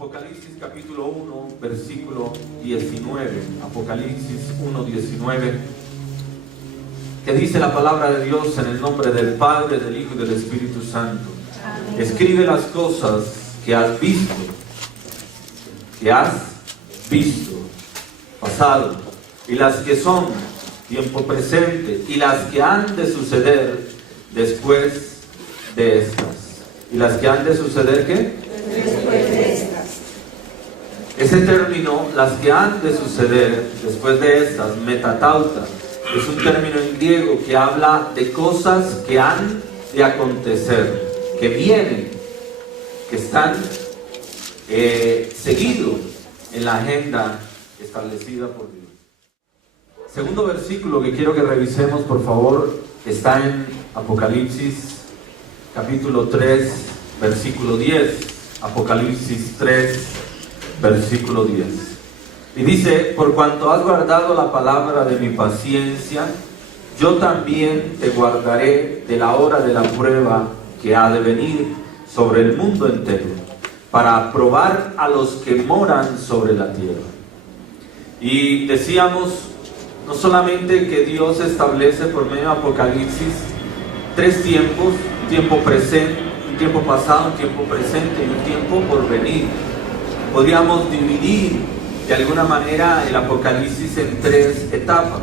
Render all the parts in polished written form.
Apocalipsis capítulo 1, versículo 19. Apocalipsis 1, 19. Que dice la palabra de Dios en el nombre del Padre, del Hijo y del Espíritu Santo. Amén. Escribe las cosas que has visto, pasado, y las que son tiempo presente, y las que han de suceder después de estas. ¿Y las que han de suceder qué? Después de estas. Ese término, las que han de suceder después de estas, metatauta, es un término en griego que habla de cosas que han de acontecer, que vienen, que están seguidos en la agenda establecida por Dios. Segundo versículo que quiero que revisemos, por favor, está en Apocalipsis capítulo 3, versículo 10. Apocalipsis 3, versículo 10. Y dice: por cuanto has guardado la palabra de mi paciencia, yo también te guardaré de la hora de la prueba que ha de venir sobre el mundo entero, para probar a los que moran sobre la tierra. Y decíamos, no solamente que Dios establece por medio de Apocalipsis tres tiempos: un tiempo presente, un tiempo pasado, un tiempo presente y un tiempo por venir. Podríamos dividir de alguna manera el Apocalipsis en tres etapas.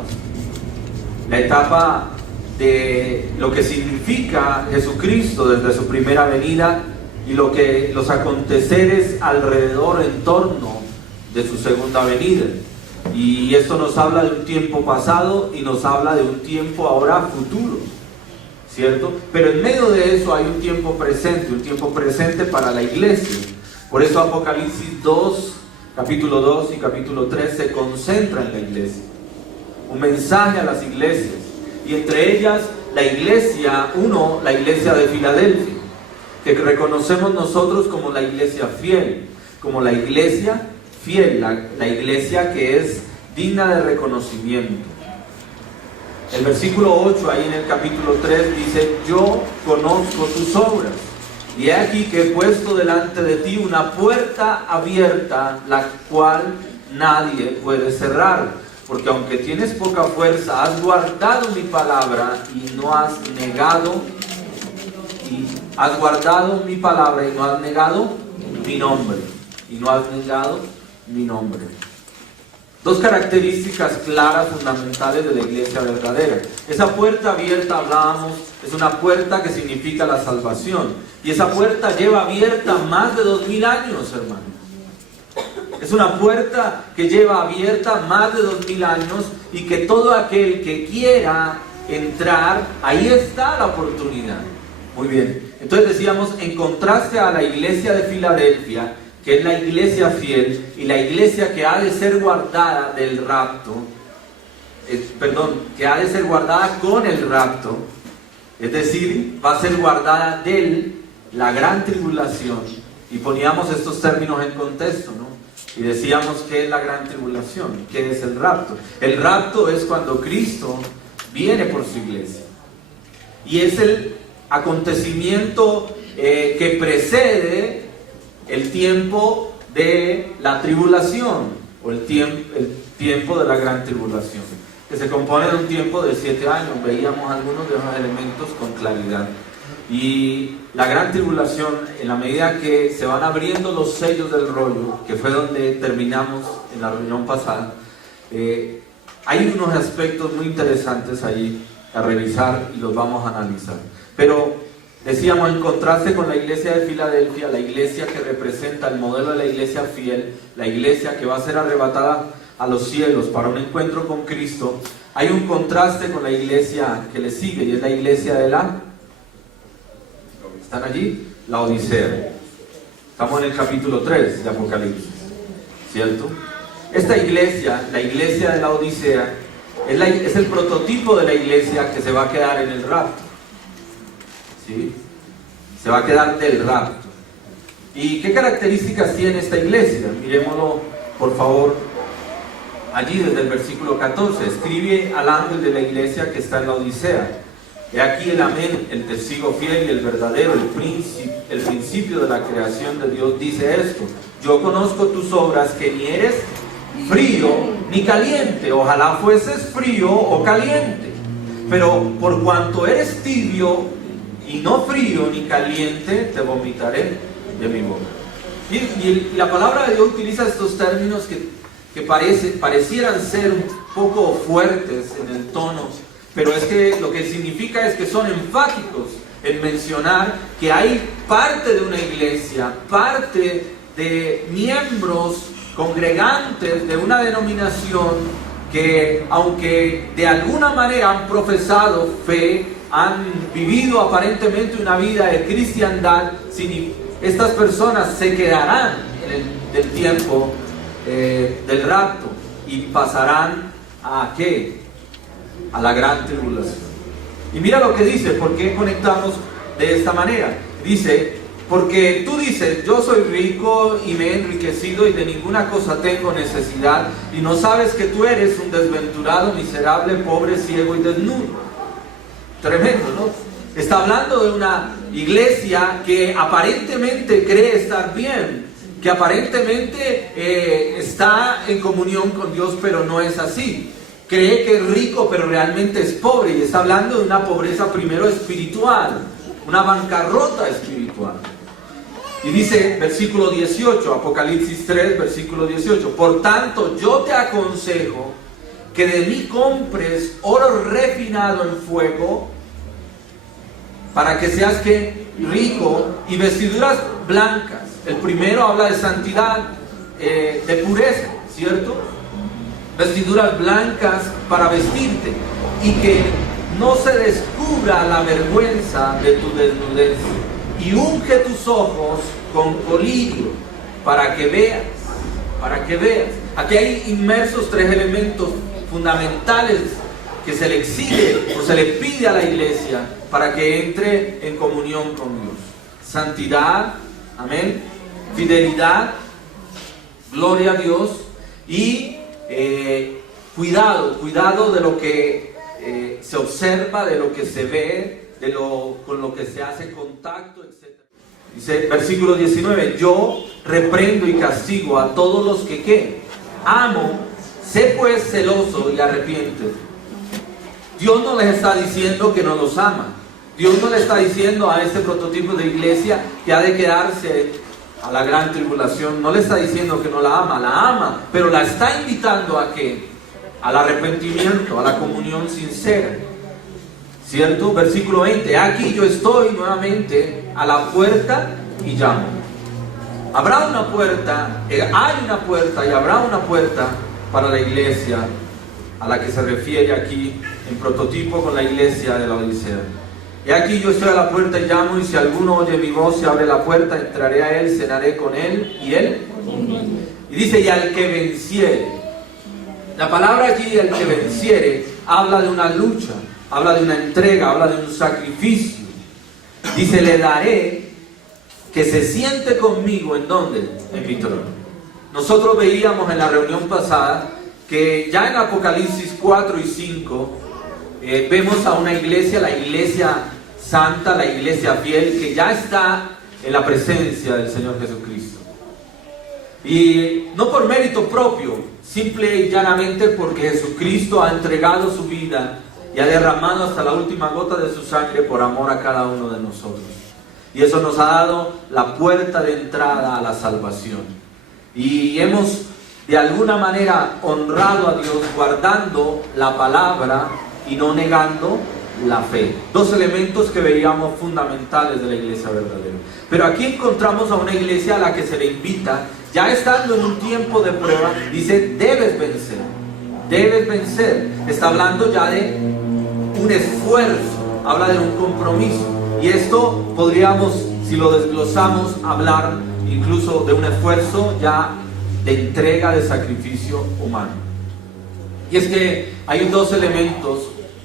La etapa de lo que significa Jesucristo desde su primera venida y los aconteceres alrededor, en torno de su segunda venida. Y esto nos habla de un tiempo pasado y nos habla de un tiempo ahora futuro, ¿cierto? Pero en medio de eso hay un tiempo presente para la iglesia. Por eso Apocalipsis 2, capítulo 2 y capítulo 3 se concentra en la iglesia. Un mensaje a las iglesias. Y entre ellas la iglesia de Filadelfia, que reconocemos nosotros como la iglesia fiel, la iglesia que es digna de reconocimiento. El versículo 8 ahí en el capítulo 3 dice: yo conozco tus obras, y he aquí que he puesto delante de ti una puerta abierta, la cual nadie puede cerrar, porque aunque tienes poca fuerza, has guardado mi palabra y no has negado, mi nombre. Dos características claras, fundamentales de la iglesia verdadera. Esa puerta abierta, hablábamos, es una puerta que significa la salvación. Y esa puerta lleva abierta más de 2000 años, hermanos. Es una puerta que lleva abierta más de 2000 años, y que todo aquel que quiera entrar, ahí está la oportunidad. Muy bien. Entonces decíamos, en contraste a la iglesia de Filadelfia, que es la iglesia fiel y la iglesia que ha de ser guardada del rapto, que ha de ser guardada con el rapto, es decir, va a ser guardada de la gran tribulación. Y poníamos estos términos en contexto, ¿no? Y decíamos, ¿qué es la gran tribulación? ¿Qué es el rapto? El rapto es cuando Cristo viene por su iglesia. Y es el acontecimiento que precede el tiempo de la tribulación, o el tiempo de la gran tribulación, que se compone de un tiempo de 7 años. Veíamos algunos de esos elementos con claridad. Y la gran tribulación, en la medida que se van abriendo los sellos del rollo, que fue donde terminamos en la reunión pasada, hay unos aspectos muy interesantes ahí a revisar y los vamos a analizar. Pero decíamos, en contraste con la iglesia de Filadelfia, la iglesia que representa el modelo de la iglesia fiel, la iglesia que va a ser arrebatada a los cielos para un encuentro con Cristo, hay un contraste con la iglesia que le sigue, y es la iglesia de ¿están allí? La Odisea. Estamos en el capítulo 3 de Apocalipsis, ¿cierto? Esta iglesia, la iglesia de la Odisea, es el prototipo de la iglesia que se va a quedar en el rapto. ¿Sí? Se va a quedar del rapto. ¿Y qué características tiene esta iglesia? Miremoslo, por favor, allí desde el versículo 14. Escribe al ángel de la iglesia que está en la Odisea: he aquí el amén, el testigo fiel y el verdadero, el principio de la creación de Dios, dice esto: yo conozco tus obras, que ni eres frío ni caliente. Ojalá fueses frío o caliente. Pero por cuanto eres tibio y no frío ni caliente, te vomitaré de mi boca. Y la palabra de Dios utiliza estos términos que parecieran ser un poco fuertes en el tono, pero es que lo que significa es que son enfáticos en mencionar que hay parte de una iglesia, parte de miembros congregantes de una denominación que, aunque de alguna manera han profesado fe, han vivido aparentemente una vida de cristiandad, estas personas se quedarán en el tiempo del rapto y pasarán ¿a qué? A la gran tribulación. Y mira lo que dice, ¿por qué conectamos de esta manera? Dice, porque tú dices, yo soy rico y me he enriquecido y de ninguna cosa tengo necesidad, y no sabes que tú eres un desventurado, miserable, pobre, ciego y desnudo. Tremendo, ¿no? Está hablando de una iglesia que aparentemente cree estar bien, que aparentemente está en comunión con Dios, pero no es así. Cree que es rico, pero realmente es pobre, y está hablando de una pobreza primero espiritual, una bancarrota espiritual. Y dice, versículo 18, Apocalipsis 3, versículo 18, por tanto yo te aconsejo que de mí compres oro refinado en fuego, para que seas rico, y vestiduras blancas. El primero habla de santidad, de pureza, ¿cierto? Vestiduras blancas para vestirte, y que no se descubra la vergüenza de tu desnudez, y unge tus ojos con colirio, para que veas. Aquí hay inmersos tres elementos fundamentales que se le exige o se le pide a la iglesia para que entre en comunión con Dios: santidad, amén, fidelidad, gloria a Dios, y cuidado de lo que se observa, de lo que se ve, con lo que se hace contacto, etc. Dice versículo 19, yo reprendo y castigo a todos los que amo, sé pues celoso y arrepiéntete. Dios no les está diciendo que no los ama. Dios no le está diciendo a este prototipo de iglesia que ha de quedarse a la gran tribulación. No le está diciendo que no la ama, pero la está invitando a ¿qué? Al arrepentimiento, a la comunión sincera, ¿cierto? Versículo 20, aquí yo estoy nuevamente a la puerta y llamo. Habrá una puerta, hay una puerta y habrá una puerta para la iglesia a la que se refiere aquí en prototipo con la iglesia de la Odisea. Y aquí yo estoy a la puerta y llamo, y si alguno oye mi voz y abre la puerta, entraré a él, cenaré con él y él. Y dice, y al que venciere. La palabra aquí, al que venciere, habla de una lucha, habla de una entrega, habla de un sacrificio. Dice, le daré que se siente conmigo, ¿en dónde? En mi trono. Nosotros veíamos en la reunión pasada que ya en Apocalipsis 4 y 5 vemos a una iglesia, la iglesia santa, la iglesia fiel, que ya está en la presencia del Señor Jesucristo. Y no por mérito propio, simple y llanamente porque Jesucristo ha entregado su vida y ha derramado hasta la última gota de su sangre por amor a cada uno de nosotros. Y eso nos ha dado la puerta de entrada a la salvación. Y hemos de alguna manera honrado a Dios guardando la palabra y no negando la fe. Dos elementos que veíamos fundamentales de la iglesia verdadera. Pero aquí encontramos a una iglesia a la que se le invita, ya estando en un tiempo de prueba, dice, debes vencer. Debes vencer. Está hablando ya de un esfuerzo, habla de un compromiso. Y esto podríamos, si lo desglosamos, hablar incluso de un esfuerzo ya de entrega, de sacrificio humano. Y es que hay dos elementos,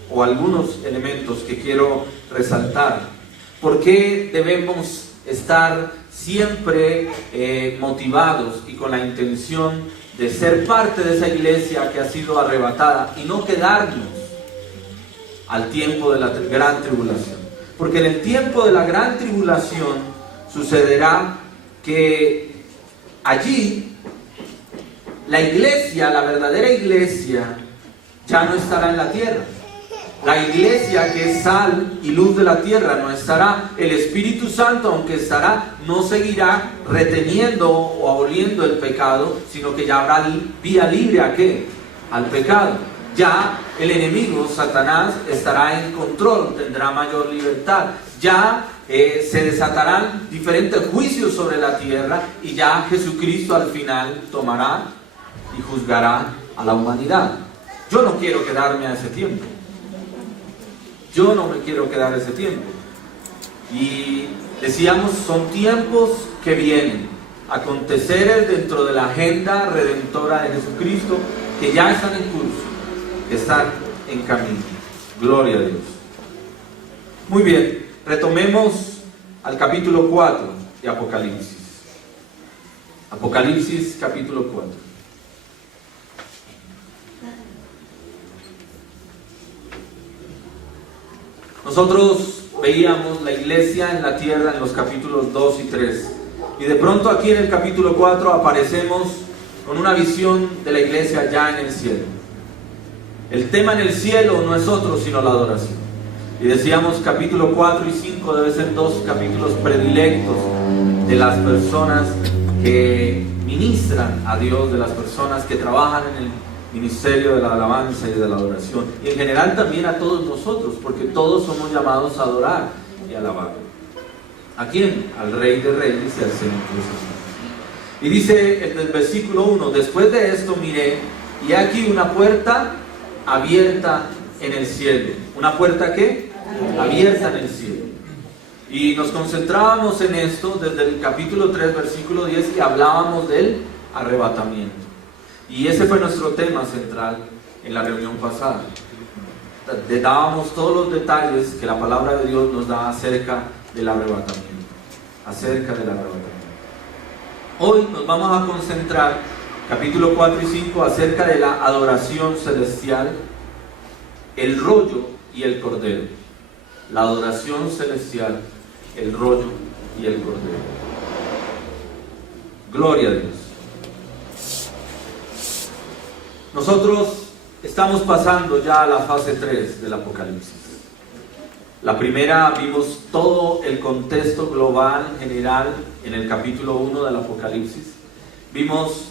o algunos elementos, que quiero resaltar. ¿Por qué debemos estar siempre motivados y con la intención de ser parte de esa iglesia que ha sido arrebatada y no quedarnos al tiempo de la gran tribulación? Porque en el tiempo de la gran tribulación sucederá que allí la iglesia, la verdadera iglesia, ya no estará en la tierra. La iglesia que es sal y luz de la tierra no estará. El Espíritu Santo, aunque estará, no seguirá reteniendo o aboliendo el pecado, sino que ya habrá vía libre ¿a qué? Al pecado. Ya el enemigo, Satanás, estará en control, tendrá mayor libertad. Ya se desatarán diferentes juicios sobre la tierra y ya Jesucristo al final tomará y juzgará a la humanidad. Yo no quiero quedarme a ese tiempo. Yo no me quiero quedar ese tiempo. Y decíamos, son tiempos que vienen, aconteceres dentro de la agenda redentora de Jesucristo, que ya están en curso, que están en camino. Gloria a Dios. Muy bien, retomemos al capítulo 4 de Apocalipsis. Apocalipsis capítulo 4. Nosotros veíamos la iglesia en la tierra en los capítulos 2 y 3. Y de pronto aquí en el capítulo 4 aparecemos con una visión de la iglesia ya en el cielo. El tema en el cielo no es otro sino la adoración. Y decíamos capítulo 4 y 5 deben ser dos capítulos predilectos de las personas que ministran a Dios, de las personas que trabajan en el ministerio de la alabanza y de la adoración, y en general también a todos nosotros, porque todos somos llamados a adorar y alabar. ¿A quién? Al Rey de Reyes y al Señor Jesús. Y dice en el versículo 1: después de esto miré, y aquí una puerta abierta en el cielo. ¿Una puerta qué? Abierta en el cielo. Y nos concentrábamos en esto desde el capítulo 3, versículo 10, y hablábamos del arrebatamiento. Y ese fue nuestro tema central en la reunión pasada. Dábamos todos los detalles que la palabra de Dios nos da acerca del arrebatamiento. Acerca del arrebatamiento. Hoy nos vamos a concentrar, capítulo 4 y 5, acerca de la adoración celestial, el rollo y el cordero. La adoración celestial, el rollo y el cordero. Gloria a Dios. Nosotros estamos pasando ya a la fase 3 del Apocalipsis. La primera vimos todo el contexto global, general, en el capítulo 1 del Apocalipsis. Vimos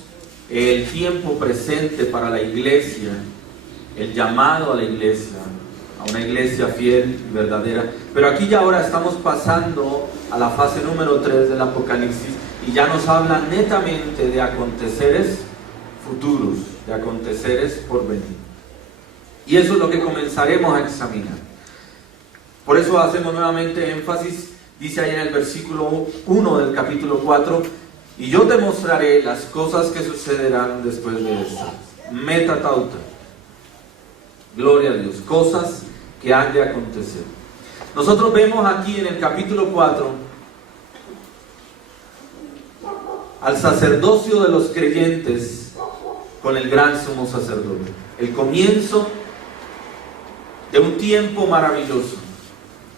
el tiempo presente para la iglesia, el llamado a la iglesia, a una iglesia fiel y verdadera. Pero aquí ya ahora estamos pasando a la fase número 3 del Apocalipsis y ya nos habla netamente de aconteceres futuros, de aconteceres por venir. Y eso es lo que comenzaremos a examinar. Por eso hacemos nuevamente énfasis, dice ahí en el versículo 1 del capítulo 4: y yo te mostraré las cosas que sucederán después de estas. Metatauta. Gloria a Dios. Cosas que han de acontecer. Nosotros vemos aquí en el capítulo 4 al sacerdocio de los creyentes con el gran sumo sacerdote. El comienzo de un tiempo maravilloso,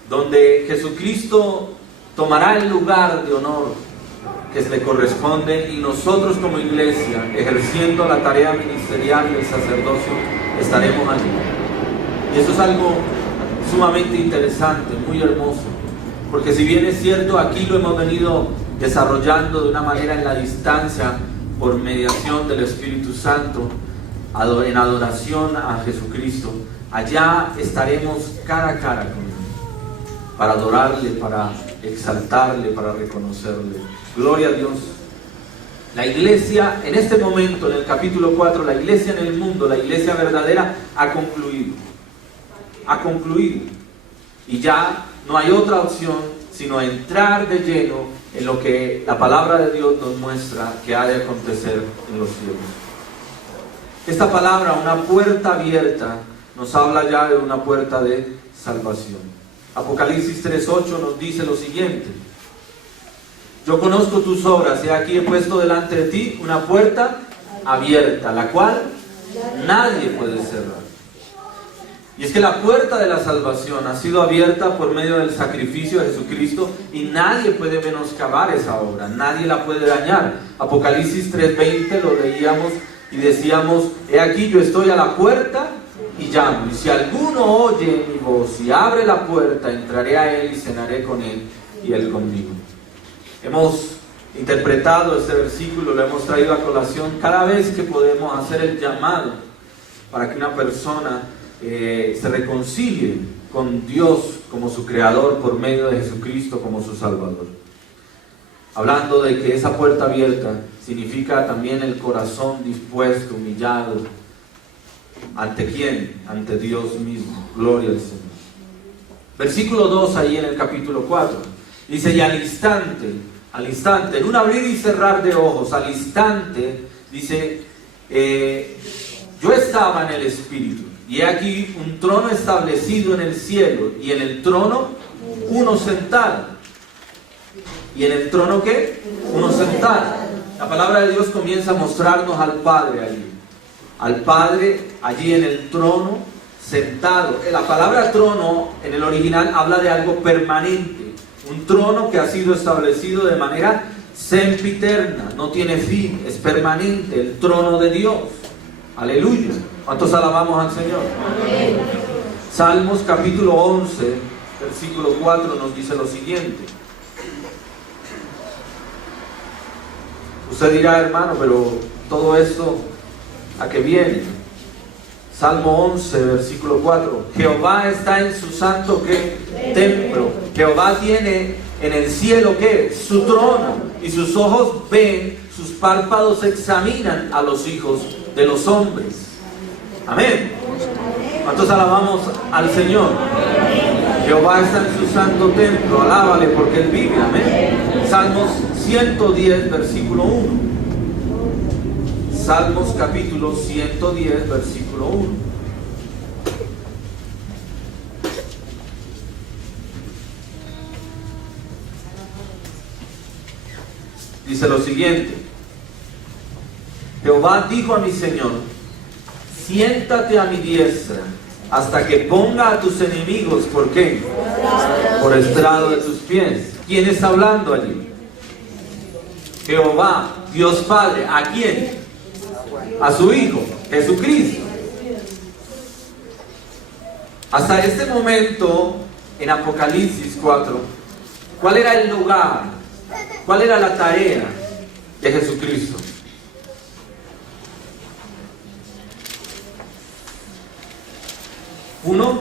donde Jesucristo tomará el lugar de honor que le corresponde, y nosotros como iglesia, ejerciendo la tarea ministerial del sacerdocio, estaremos allí. Y eso es algo sumamente interesante, muy hermoso, porque si bien es cierto, aquí lo hemos venido desarrollando de una manera en la distancia, por mediación del Espíritu Santo, en adoración a Jesucristo, allá estaremos cara a cara con Él, para adorarle, para exaltarle, para reconocerle. Gloria a Dios. La iglesia, en este momento, en el capítulo 4, la iglesia en el mundo, la iglesia verdadera, ha concluido. Ha concluido. Y ya no hay otra opción sino entrar de lleno en lo que la palabra de Dios nos muestra que ha de acontecer en los cielos. Esta palabra, una puerta abierta, nos habla ya de una puerta de salvación. Apocalipsis 3:8 nos dice lo siguiente: yo conozco tus obras, y aquí he puesto delante de ti una puerta abierta, la cual nadie puede cerrar. Y es que la puerta de la salvación ha sido abierta por medio del sacrificio de Jesucristo y nadie puede menoscabar esa obra, nadie la puede dañar. Apocalipsis 3:20 lo leíamos y decíamos: he aquí yo estoy a la puerta y llamo, y si alguno oye mi voz y abre la puerta, entraré a él y cenaré con él y él conmigo. Hemos interpretado este versículo, lo hemos traído a colación cada vez que podemos hacer el llamado para que una persona se reconcilie con Dios como su creador por medio de Jesucristo como su Salvador. Hablando de que esa puerta abierta significa también el corazón dispuesto, humillado. ¿Ante quién? Ante Dios mismo. Gloria al Señor. Versículo 2 ahí en el capítulo 4. Dice: y al instante, en un abrir y cerrar de ojos, al instante, dice, yo estaba en el Espíritu, y he aquí un trono establecido en el cielo, y en el trono uno sentado. ¿Y en el trono qué? Uno sentado. La palabra de Dios comienza a mostrarnos al Padre allí. Al Padre allí en el trono sentado. La palabra trono en el original habla de algo permanente. Un trono que ha sido establecido de manera sempiterna, no tiene fin, es permanente, el trono de Dios. Aleluya. ¿Cuántos alabamos al Señor? Amén. Salmos capítulo 11, versículo 4 nos dice lo siguiente. Usted dirá: hermano, pero todo esto, ¿a qué viene? Salmo 11, versículo 4. Jehová está en su santo ¿qué? Templo. Jehová tiene en el cielo ¿qué? Su trono, y sus ojos ven, sus párpados examinan a los hijos de los hombres. Amén. ¿Cuántos alabamos al Señor? Jehová está en su santo templo, alábale porque Él vive. Amén. Salmos 110, versículo 1. Salmos capítulo 110, versículo 1. Dice lo siguiente: Jehová dijo a mi Señor: siéntate a mi diestra hasta que ponga a tus enemigos, ¿por qué? Por estrado de tus pies. ¿Quién está hablando allí? Jehová, Dios Padre. ¿A quién? A su Hijo, Jesucristo. Hasta este momento, en Apocalipsis 4, ¿cuál era el lugar? ¿Cuál era la tarea de Jesucristo? Uno,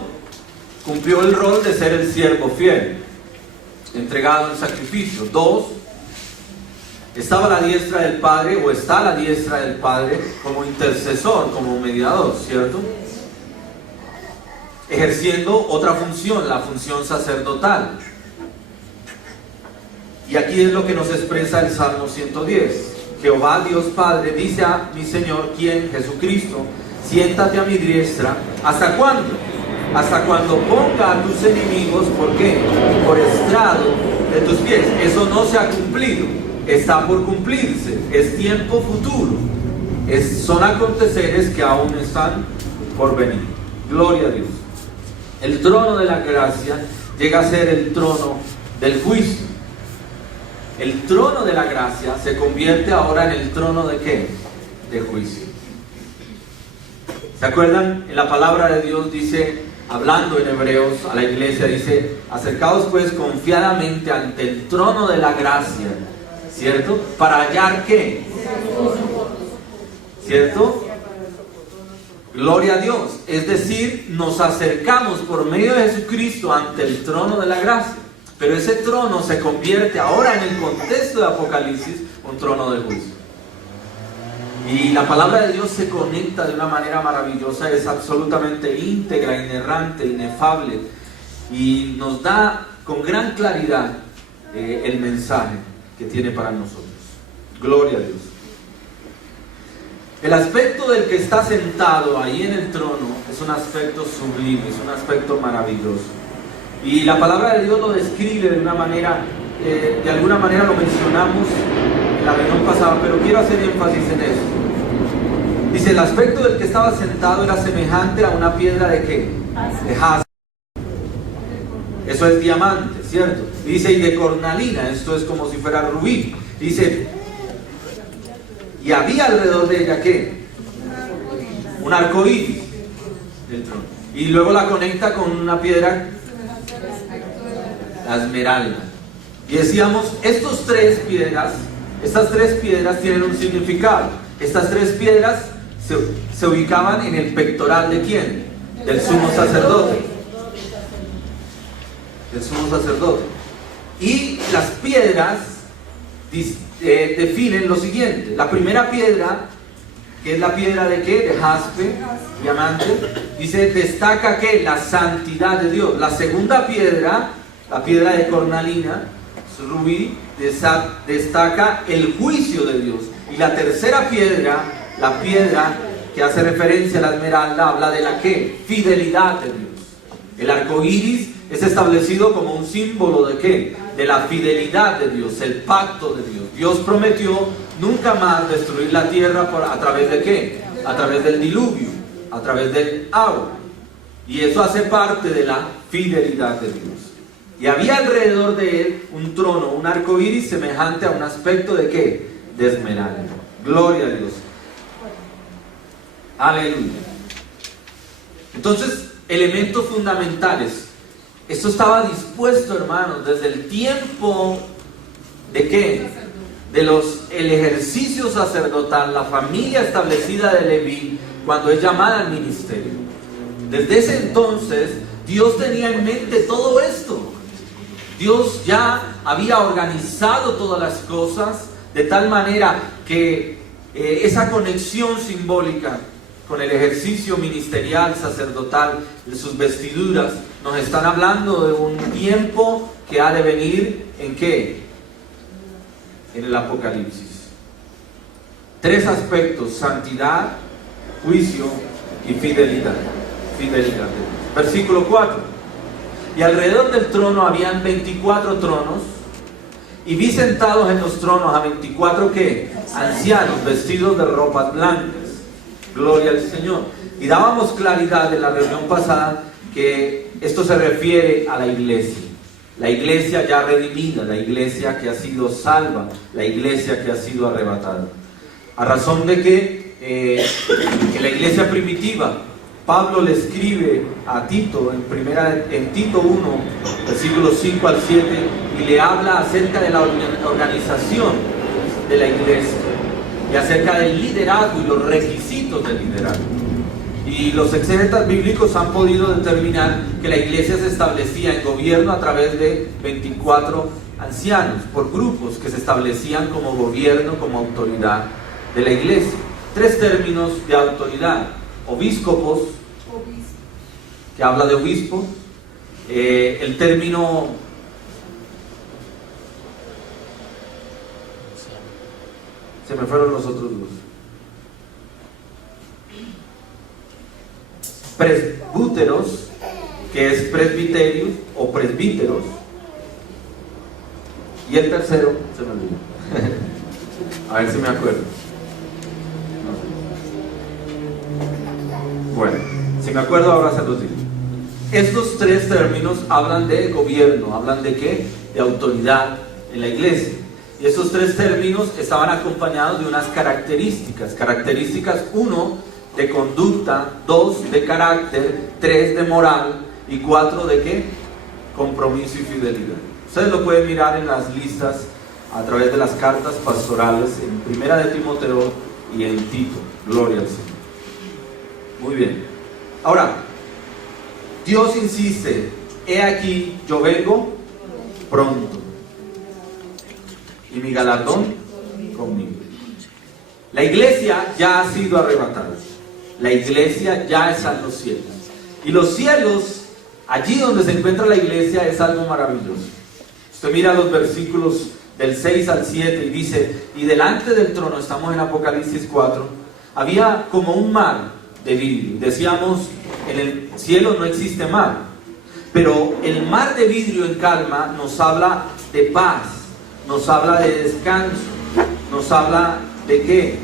cumplió el rol de ser el siervo fiel, entregado en sacrificio. Dos, estaba a la diestra del Padre, o está a la diestra del Padre como intercesor, como mediador, ¿cierto? Ejerciendo otra función, la función sacerdotal. Y aquí es lo que nos expresa el Salmo 110. Jehová Dios Padre dice a mi Señor, ¿quién? Jesucristo: siéntate a mi diestra. ¿Hasta cuándo? Hasta cuando ponga a tus enemigos, ¿por qué? Por estrado de tus pies. Eso no se ha cumplido, está por cumplirse, es tiempo futuro, son aconteceres que aún están por venir. Gloria a Dios. El trono de la gracia llega a ser el trono del juicio. El trono de la gracia se convierte ahora en el trono de ¿qué? De juicio. ¿Se acuerdan? En la palabra de Dios dice, hablando en Hebreos a la iglesia, dice: acercaos pues confiadamente ante el trono de la gracia, ¿cierto? Para hallar ¿qué? ¿Cierto? Gloria a Dios. Es decir, nos acercamos por medio de Jesucristo ante el trono de la gracia. Pero ese trono se convierte ahora en el contexto de Apocalipsis un trono de juicio. Y la palabra de Dios se conecta de una manera maravillosa, es absolutamente íntegra, inerrante, inefable, y nos da con gran claridad el mensaje que tiene para nosotros. Gloria a Dios. El aspecto del que está sentado ahí en el trono es un aspecto sublime, es un aspecto maravilloso. Y la palabra de Dios lo describe de una manera, de alguna manera lo mencionamos en la reunión pasada, pero quiero hacer énfasis en eso. Dice: el aspecto del que estaba sentado era semejante a una piedra de ¿qué? De jaspe. Eso es diamante, ¿cierto? Dice, y de cornalina, esto es como si fuera rubí. Dice, y había alrededor de ella, ¿qué? Un arco iris. Y luego la conecta con una piedra, la esmeralda. Y decíamos, estas tres piedras tienen un significado. Estas tres piedras se ubicaban en el pectoral ¿de quién? Del sumo sacerdote. Del sumo sacerdote. Y las piedras definen lo siguiente. La primera piedra, que es la piedra de ¿qué? De jaspe, diamante, dice, destaca ¿qué? La santidad de Dios. La segunda piedra, la piedra de cornalina, rubí, destaca el juicio de Dios. Y la tercera piedra, la piedra que hace referencia a la esmeralda, habla de la ¿qué? Fidelidad de Dios. El arco iris es establecido como un símbolo de ¿qué? De la fidelidad de Dios, el pacto de Dios. Dios prometió nunca más destruir la tierra a través de ¿qué? A través del diluvio, a través del agua. Y eso hace parte de la fidelidad de Dios. Y había alrededor de él un trono, un arco iris semejante a un aspecto de ¿qué? De esmeralda. Gloria a Dios. Aleluya. Entonces, elementos fundamentales. Esto estaba dispuesto, hermanos, desde el tiempo de ¿qué? El ejercicio sacerdotal, la familia establecida de Leví, cuando es llamada al ministerio. Desde ese entonces, Dios tenía en mente todo esto. Dios ya había organizado todas las cosas de tal manera que esa conexión simbólica con el ejercicio ministerial, sacerdotal, de sus vestiduras, nos están hablando de un tiempo que ha de venir, ¿en qué? En el Apocalipsis. Tres aspectos: santidad, juicio y fidelidad. Fidelidad. Versículo 4. Y alrededor del trono habían 24 tronos, y vi sentados en los tronos a 24 ¿qué? Ancianos vestidos de ropas blancas. Gloria al Señor. Y dábamos claridad en la reunión pasada que esto se refiere a la iglesia. La iglesia ya redimida, la iglesia que ha sido salva, la iglesia que ha sido arrebatada. A razón de que en la iglesia primitiva, Pablo le escribe a Tito en Tito 1, versículos 5 al 7, y le habla acerca de la organización de la iglesia y acerca del liderazgo y los requisitos del liderazgo. Y los exégetas bíblicos han podido determinar que la iglesia se establecía en gobierno a través de 24 ancianos, por grupos que se establecían como gobierno, como autoridad de la iglesia. Tres términos de autoridad: obíscopos, que habla de obispo, el término se me fueron los otros dos, presbúteros, que es presbiterio o presbíteros, y el tercero se me olvidó. A ver si me acuerdo. Bueno, si me acuerdo ahora se los digo. Estos tres términos hablan de gobierno, hablan de ¿qué? De autoridad en la iglesia. Y estos tres términos estaban acompañados de unas características. Características: 1, de conducta; 2, de carácter; 3, de moral; y 4, de ¿qué? Compromiso y fidelidad. Ustedes lo pueden mirar en las listas a través de las cartas pastorales, en Primera de Timoteo y en Tito. Gloria al Señor. Muy bien. Ahora, Dios insiste: he aquí, yo vengo pronto, y mi galardón conmigo. La iglesia ya ha sido arrebatada. La iglesia ya está en los cielos. Y los cielos, allí donde se encuentra la iglesia, es algo maravilloso. Usted mira los versículos del 6 al 7 y dice: y delante del trono, estamos en Apocalipsis 4, había como un mar de vidrio. Decíamos, en el cielo no existe mar, pero el mar de vidrio en calma nos habla de paz, nos habla de descanso, nos habla de ¿qué?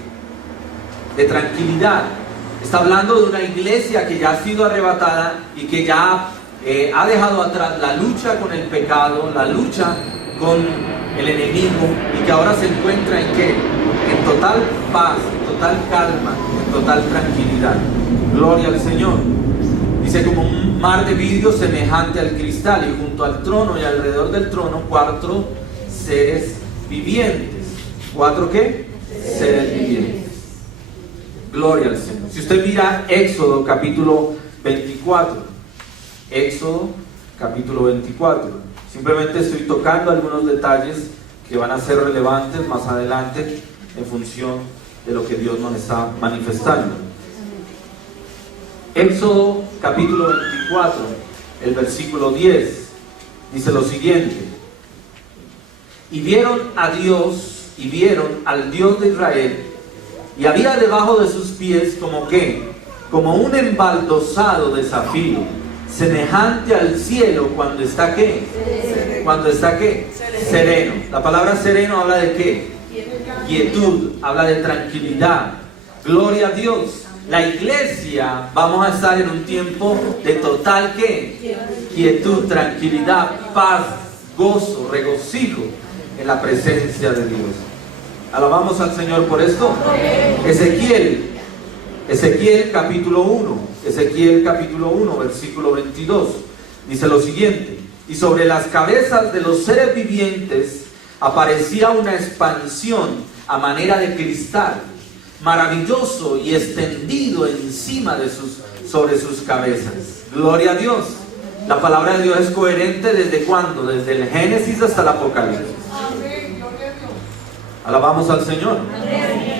De tranquilidad. Está hablando de una iglesia que ya ha sido arrebatada y que ya ha dejado atrás la lucha con el pecado, la lucha con el enemigo, y que ahora se encuentra en ¿qué? En total paz, en total calma, en total tranquilidad. Gloria al Señor. Dice, como un mar de vidrio semejante al cristal, y junto al trono y alrededor del trono 4 seres vivientes. ¿4 qué? Seres vivientes. Gloria al Señor. Si usted mira Éxodo capítulo 24, Éxodo capítulo 24, simplemente estoy tocando algunos detalles que van a ser relevantes más adelante en función de lo que Dios nos está manifestando. Éxodo capítulo 24, el versículo 10, dice lo siguiente: y vieron a Dios, y vieron al Dios de Israel, y había debajo de sus pies como ¿qué? Como un embaldosado de zafiro, semejante al cielo cuando está ¿qué? Sereno. Cuando está ¿qué? Sereno. La palabra sereno habla de ¿qué? Quietud, habla de tranquilidad. Gloria a Dios. La iglesia, vamos a estar en un tiempo de total ¿qué? Quietud, tranquilidad, paz, gozo, regocijo en la presencia de Dios. Alabamos al Señor por esto. Ezequiel capítulo 1, versículo 22, dice lo siguiente: y sobre las cabezas de los seres vivientes aparecía una expansión a manera de cristal, maravilloso y extendido encima de sobre sus cabezas. Gloria a Dios. La palabra de Dios es coherente ¿desde cuándo? Desde el Génesis hasta el Apocalipsis. Alabamos al Señor.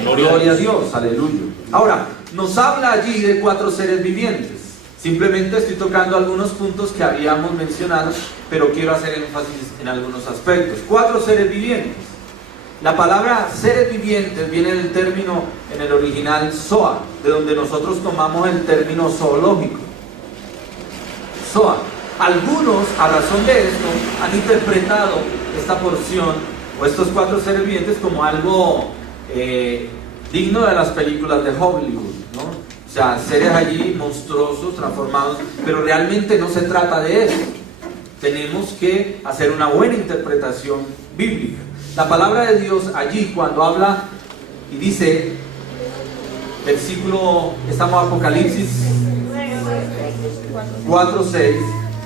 Gloria a Dios, aleluya. Ahora, nos habla allí de 4 seres vivientes. Simplemente estoy tocando algunos puntos que habíamos mencionado, pero quiero hacer énfasis en algunos aspectos. 4 seres vivientes. La palabra seres vivientes viene del término en el original zoa, de donde nosotros tomamos el término zoológico. Zoa. Algunos, a razón de esto, han interpretado esta porción o estos 4 seres vivientes como algo digno de las películas de Hollywood, ¿no? O sea, seres allí monstruosos, transformados, pero realmente no se trata de eso. Tenemos que hacer una buena interpretación bíblica. La palabra de Dios allí, cuando habla y dice, versículo, estamos en Apocalipsis 4:6,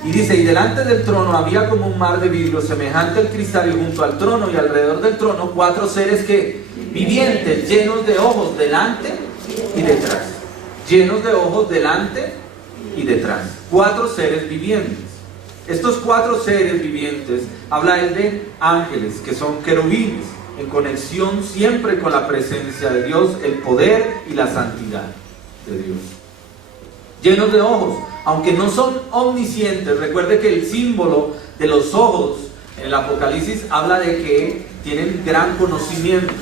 y dice, y delante del trono había como un mar de vidrio semejante al cristal, y junto al trono y alrededor del trono 4 seres que vivientes, llenos de ojos delante y detrás. Llenos de ojos delante y detrás. 4 seres vivientes. Estos 4 seres vivientes habla él de ángeles, que son querubines, en conexión siempre con la presencia de Dios, el poder y la santidad de Dios. Llenos de ojos, aunque no son omniscientes. Recuerde que el símbolo de los ojos en el Apocalipsis habla de que tienen gran conocimiento,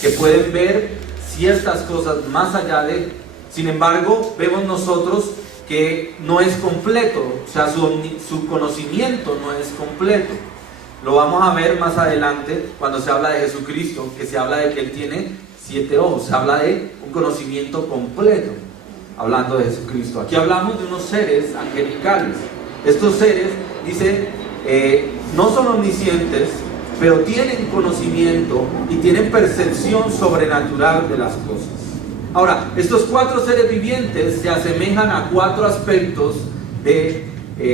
que pueden ver ciertas cosas más allá de. Sin embargo, vemos nosotros que no es completo, o sea, su conocimiento no es completo. Lo vamos a ver más adelante cuando se habla de Jesucristo, que se habla de que Él tiene 7 ojos, se habla de un conocimiento completo, hablando de Jesucristo. Aquí hablamos de unos seres angelicales. Estos seres, dice, no son omniscientes, pero tienen conocimiento y tienen percepción sobrenatural de las cosas. Ahora, estos 4 seres vivientes se asemejan a 4 aspectos de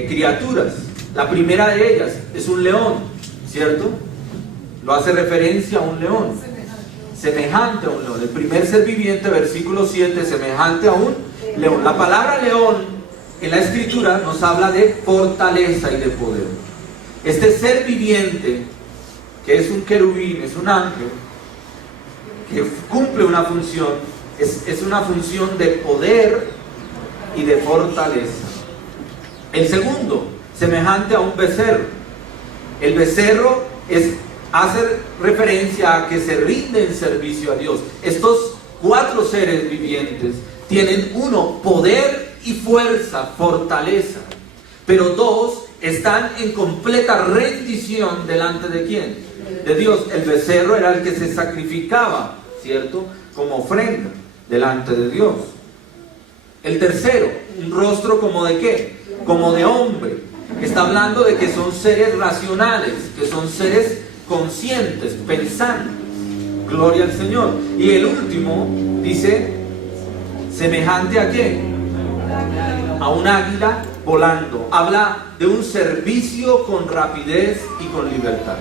criaturas. La primera de ellas es un león, ¿cierto? Lo hace referencia a un león, semejante a un león. El primer ser viviente, versículo 7, semejante a un león. La palabra león en la escritura nos habla de fortaleza y de poder. Este ser viviente, que es un querubín, es un ángel, que cumple una función, es una función de poder y de fortaleza. El segundo, semejante a un becerro. El becerro hace referencia a que se rinde en servicio a Dios. Estos 4 seres vivientes tienen 1, poder y fuerza, fortaleza, pero 2, están en completa rendición delante de ¿quién? De Dios. El becerro era el que se sacrificaba, ¿cierto? Como ofrenda delante de Dios. El tercero, un rostro como de ¿qué? Como de hombre. Está hablando de que son seres racionales, que son seres conscientes, pensantes. Gloria al Señor. Y el último dice, semejante a ¿qué? A un águila volando. Habla de un servicio con rapidez y con libertad.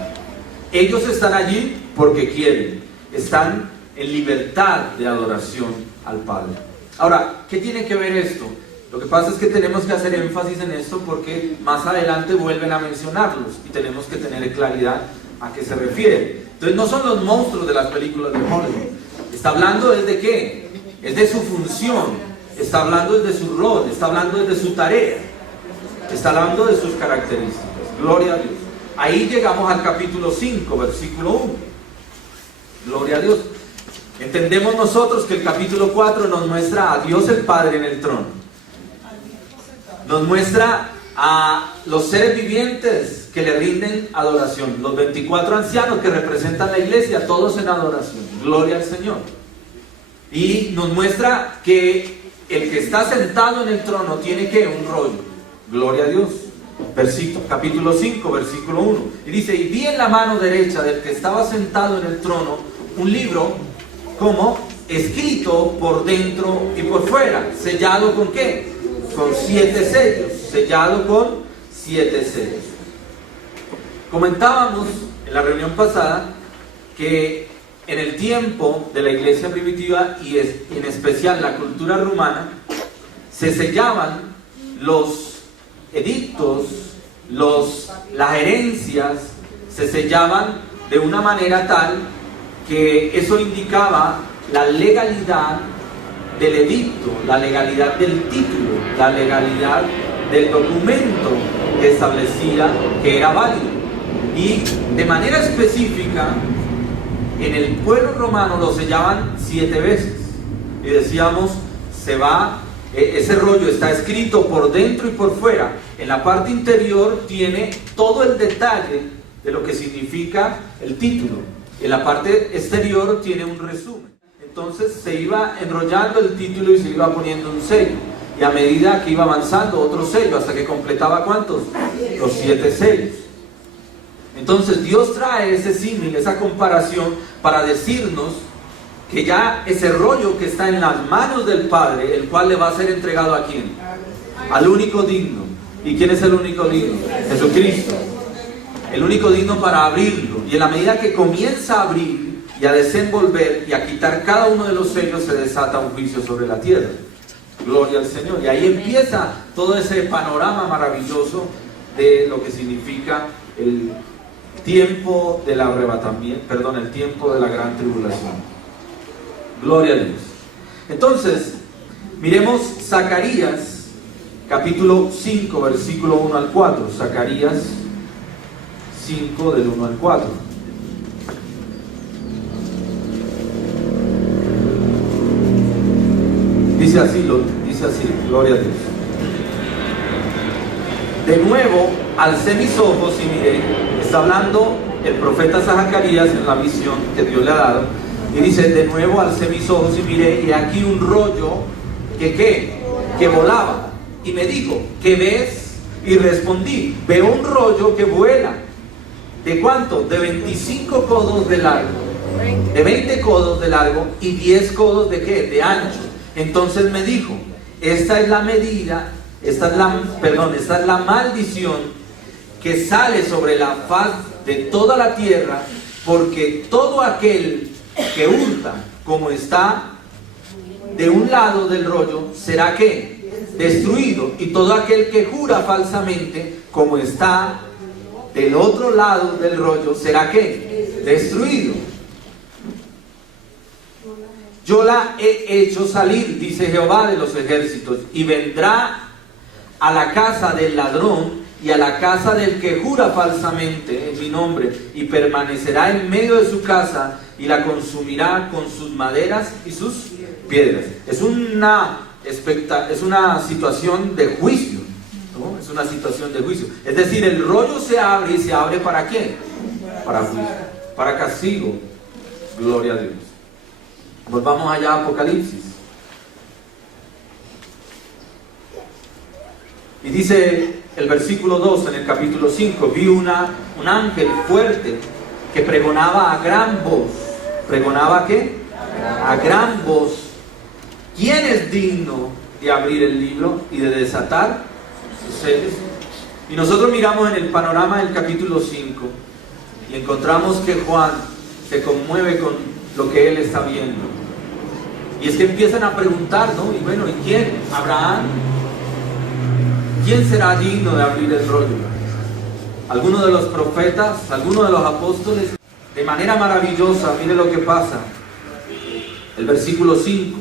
Ellos están allí porque quieren. Están en libertad de adoración al Padre. Ahora, ¿qué tiene que ver esto? Lo que pasa es que tenemos que hacer énfasis en esto porque más adelante vuelven a mencionarlos y tenemos que tener claridad a qué se refiere. Entonces no son los monstruos de las películas de Hollywood. Está hablando desde qué, es de su función, está hablando desde su rol, está hablando desde su tarea, está hablando de sus características. Gloria a Dios. Ahí llegamos al capítulo 5, versículo 1. Gloria a Dios. Entendemos nosotros que el capítulo 4 nos muestra a Dios el Padre en el trono. Nos muestra a los seres vivientes que le rinden adoración. Los 24 ancianos que representan la iglesia, todos en adoración. Gloria al Señor. Y nos muestra que el que está sentado en el trono tiene que un rollo. Gloria a Dios. Capítulo 5, versículo 1. Y dice, y vi en la mano derecha del que estaba sentado en el trono un libro como escrito por dentro y por fuera. ¿Sellado con qué? Con 7 sellos. Sellado con 7 sellos. Comentábamos en la reunión pasada que en el tiempo de la iglesia primitiva y en especial la cultura romana, se sellaban los edictos, las herencias, se sellaban de una manera tal que eso indicaba la legalidad del edicto, la legalidad del título, la legalidad del documento que establecía que era válido. Y de manera específica, en el pueblo romano lo sellaban 7 veces. Y decíamos, ese rollo está escrito por dentro y por fuera. En la parte interior tiene todo el detalle de lo que significa el título. En la parte exterior tiene un resumen. Entonces se iba enrollando el título y se iba poniendo un sello. Y a medida que iba avanzando otro sello, hasta que completaba ¿cuántos? Los 7 sellos. Entonces Dios trae ese símil, esa comparación para decirnos que ya ese rollo que está en las manos del Padre, el cual le va a ser entregado ¿a quién? Al único digno. ¿Y quién es el único digno? Jesucristo. El único digno para abrirlo. Y en la medida que comienza a abrir y a desenvolver y a quitar cada uno de los sellos, se desata un juicio sobre la tierra. Gloria al Señor. Y ahí empieza todo ese panorama maravilloso de lo que significa el tiempo del arrebatamiento, el tiempo de la gran tribulación. Gloria a Dios. Entonces, miremos Zacarías, capítulo 5, versículo 1 al 4. Zacarías 5, del 1 al 4. Dice así, gloria a Dios. De nuevo alcé mis ojos y miré. Está hablando el profeta Zacarías en la visión que Dios le ha dado. Y dice, de nuevo alcé mis ojos y miré, y aquí un rollo que volaba. Y me dijo, ¿qué ves? Y respondí, veo un rollo que vuela. ¿De cuánto? De 25 codos de largo. De 20 codos de largo y 10 codos de ¿qué? De ancho. Entonces me dijo, esta es la medida, esta es la maldición que sale sobre la faz de toda la tierra, porque todo aquel que hurta como está de un lado del rollo será ¿qué? Destruido, y todo aquel que jura falsamente como está del otro lado del rollo será ¿qué? Destruido. Yo la he hecho salir, dice Jehová de los ejércitos, y vendrá a la casa del ladrón y a la casa del que jura falsamente en mi nombre, y permanecerá en medio de su casa y la consumirá con sus maderas y sus piedras. Es una situación de juicio, ¿no? Es una situación de juicio. Es decir, el rollo se abre, y se abre ¿para qué? Para juicio, para castigo. Gloria a Dios. Volvamos allá a Apocalipsis. Y dice el versículo 2 en el capítulo 5, vi un ángel fuerte que pregonaba a gran voz. ¿Pregonaba qué? A gran voz. ¿Quién es digno de abrir el libro y de desatar sus sellos? Y nosotros miramos en el panorama del capítulo 5 y encontramos que Juan se conmueve con lo que él está viendo. Y es que empiezan a preguntar, ¿no? Y bueno, ¿y quién? ¿Abraham? ¿Quién será digno de abrir el rollo? ¿Alguno de los profetas? ¿Alguno de los apóstoles? De manera maravillosa, mire lo que pasa. El versículo 5.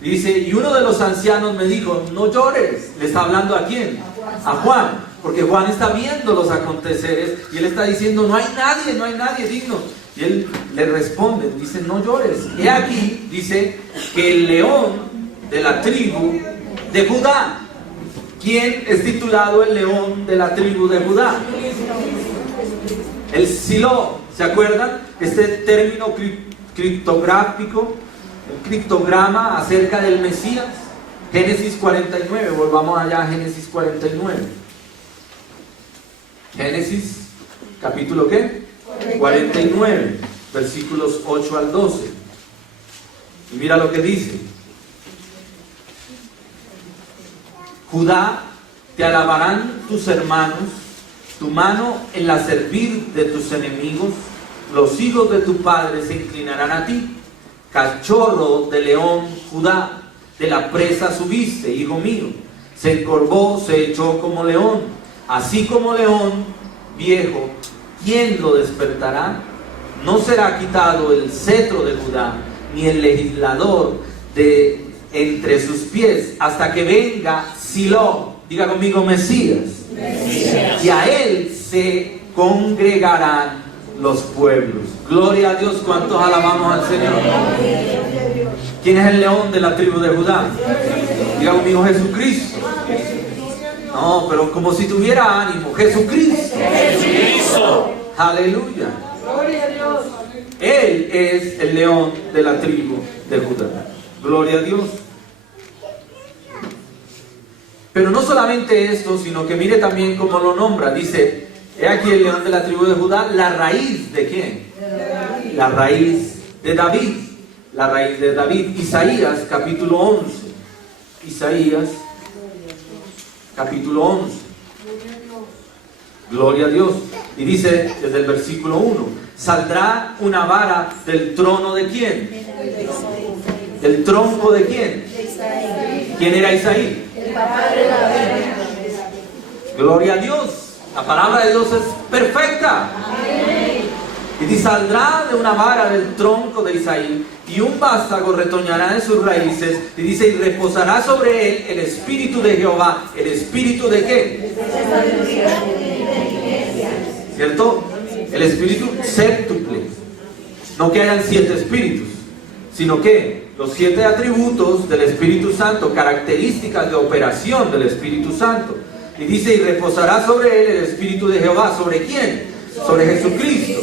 Dice, y uno de los ancianos me dijo, no llores. ¿Le está hablando a quién? A Juan. Porque Juan está viendo los aconteceres y él está diciendo, no hay nadie digno. Y él le responde, dice, no llores. Y aquí dice que el león de la tribu de Judá. ¿Quién es titulado el león de la tribu de Judá? El Silo. ¿Se acuerdan? Este término criptográfico, el criptograma acerca del Mesías. Génesis 49, volvamos allá a Génesis 49. Génesis, capítulo ¿qué? 49, versículos 8 al 12. Y mira lo que dice. Judá, te alabarán tus hermanos, tu mano en la servir de tus enemigos, los hijos de tu padre se inclinarán a ti. Cachorro de león, Judá, de la presa subiste, hijo mío. Se encorvó, se echó como león, así como león viejo. ¿Quién lo despertará? No será quitado el cetro de Judá, ni el legislador de entre sus pies, hasta que venga Silo. Diga conmigo, Mesías. Y a él se congregarán los pueblos. Gloria a Dios. ¿Cuántos alabamos al Señor? ¿Quién es el león de la tribu de Judá? Diga conmigo, Jesucristo. No, pero como si tuviera ánimo. Jesucristo. Aleluya. Él es el león de la tribu de Judá. Gloria a Dios. Pero no solamente esto, sino que mire también cómo lo nombra. Dice, he aquí el león de la tribu de Judá, la raíz ¿de quién? La raíz de David. La raíz de David. Isaías capítulo 11. Isaías capítulo 11. Gloria a Dios. Y dice desde el versículo 1, saldrá una vara del trono de quién? ¿Del tronco de quién? ¿Quién era Isaí? Gloria a Dios. La palabra de Dios es perfecta. Y dice, saldrá de una vara del tronco de Isaí, y un vástago retoñará de sus raíces. Y dice, y reposará sobre él el espíritu de Jehová. ¿El espíritu de qué? ¿Cierto? El espíritu séptuple. No que hayan 7 espíritus, sino que los 7 atributos del Espíritu Santo, características de operación del Espíritu Santo. Y dice, y reposará sobre él el Espíritu de Jehová. ¿Sobre quién? Sobre Jesucristo.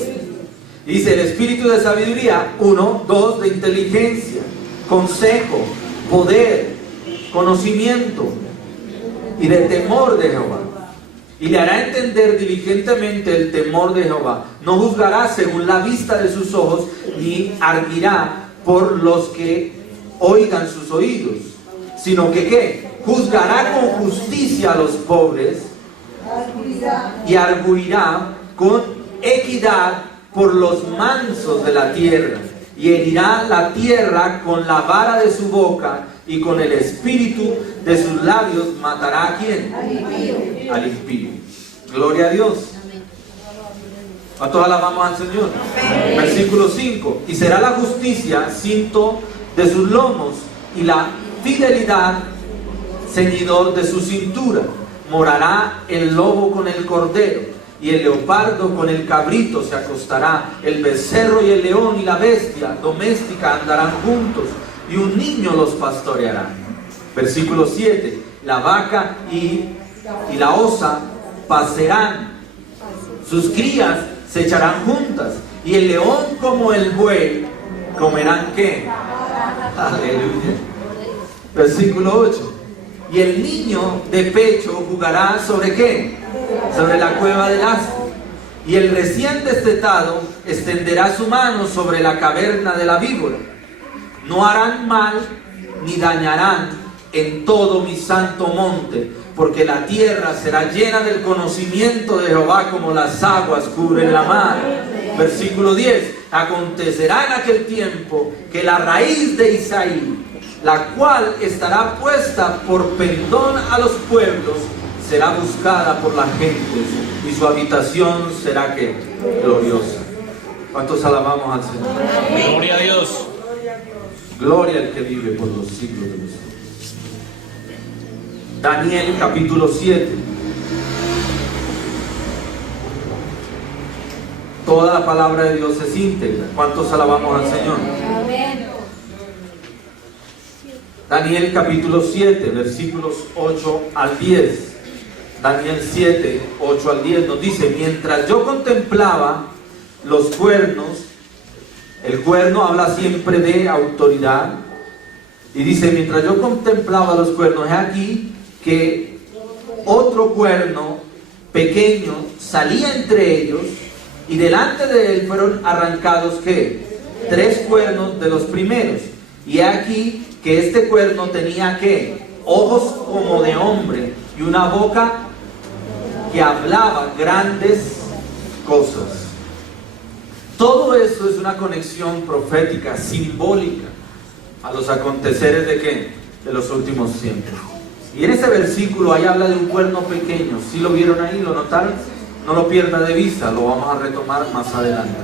Y dice, el Espíritu de sabiduría, 1, 2, de inteligencia, consejo, poder, conocimiento y de temor de Jehová. Y le hará entender diligentemente el temor de Jehová. No juzgará según la vista de sus ojos, ni arguirá por los que oigan sus oídos, sino que ¿qué? Juzgará con justicia a los pobres y arguirá con equidad por los mansos de la tierra, y herirá la tierra con la vara de su boca, y con el espíritu de sus labios matará ¿a quién? Al impío. Gloria a Dios. A todos alabamos al Señor. Versículo 5. Y será la justicia cinto de sus lomos, y la fidelidad ceñidor de su cintura. Morará el lobo con el cordero, y el leopardo con el cabrito se acostará. El becerro y el león y la bestia doméstica andarán juntos, y un niño los pastoreará. Versículo 7. La vaca y la osa pacerán, sus crías se echarán juntas, y el león como el buey comerán ¿qué? Aleluya. Versículo 8. Y el niño de pecho jugará ¿sobre qué? Sobre la cueva del asno. Y el recién destetado extenderá su mano sobre la caverna de la víbora. No harán mal ni dañarán en todo mi santo monte, porque la tierra será llena del conocimiento de Jehová como las aguas cubren la mar. Versículo 10. Acontecerá en aquel tiempo que la raíz de Isaí, la cual estará puesta por pendón a los pueblos, será buscada por las gentes, y su habitación será ¿qué? Gloriosa. ¿Cuántos alabamos al Señor? Gloria a Dios. Gloria al que vive por los siglos de los siglos. Daniel capítulo 7. Toda la palabra de Dios es íntegra. ¿Cuántos alabamos al Señor? Daniel capítulo 7, versículos 8 al 10. Daniel 7, 8 al 10 nos dice: mientras yo contemplaba los cuernos, el cuerno habla siempre de autoridad, y dice: mientras yo contemplaba los cuernos, es aquí que otro cuerno pequeño salía entre ellos, y delante de él fueron arrancados ¿qué? 3 cuernos de los primeros. Y he aquí que este cuerno tenía ¿qué? Ojos como de hombre y una boca que hablaba grandes cosas. Todo esto es una conexión profética, simbólica a los aconteceres de ¿qué? De los últimos tiempos. Y en ese versículo ahí habla de un cuerno pequeño. ¿Sí lo vieron ahí? ¿Lo notaron? No lo pierda de vista, lo vamos a retomar más adelante.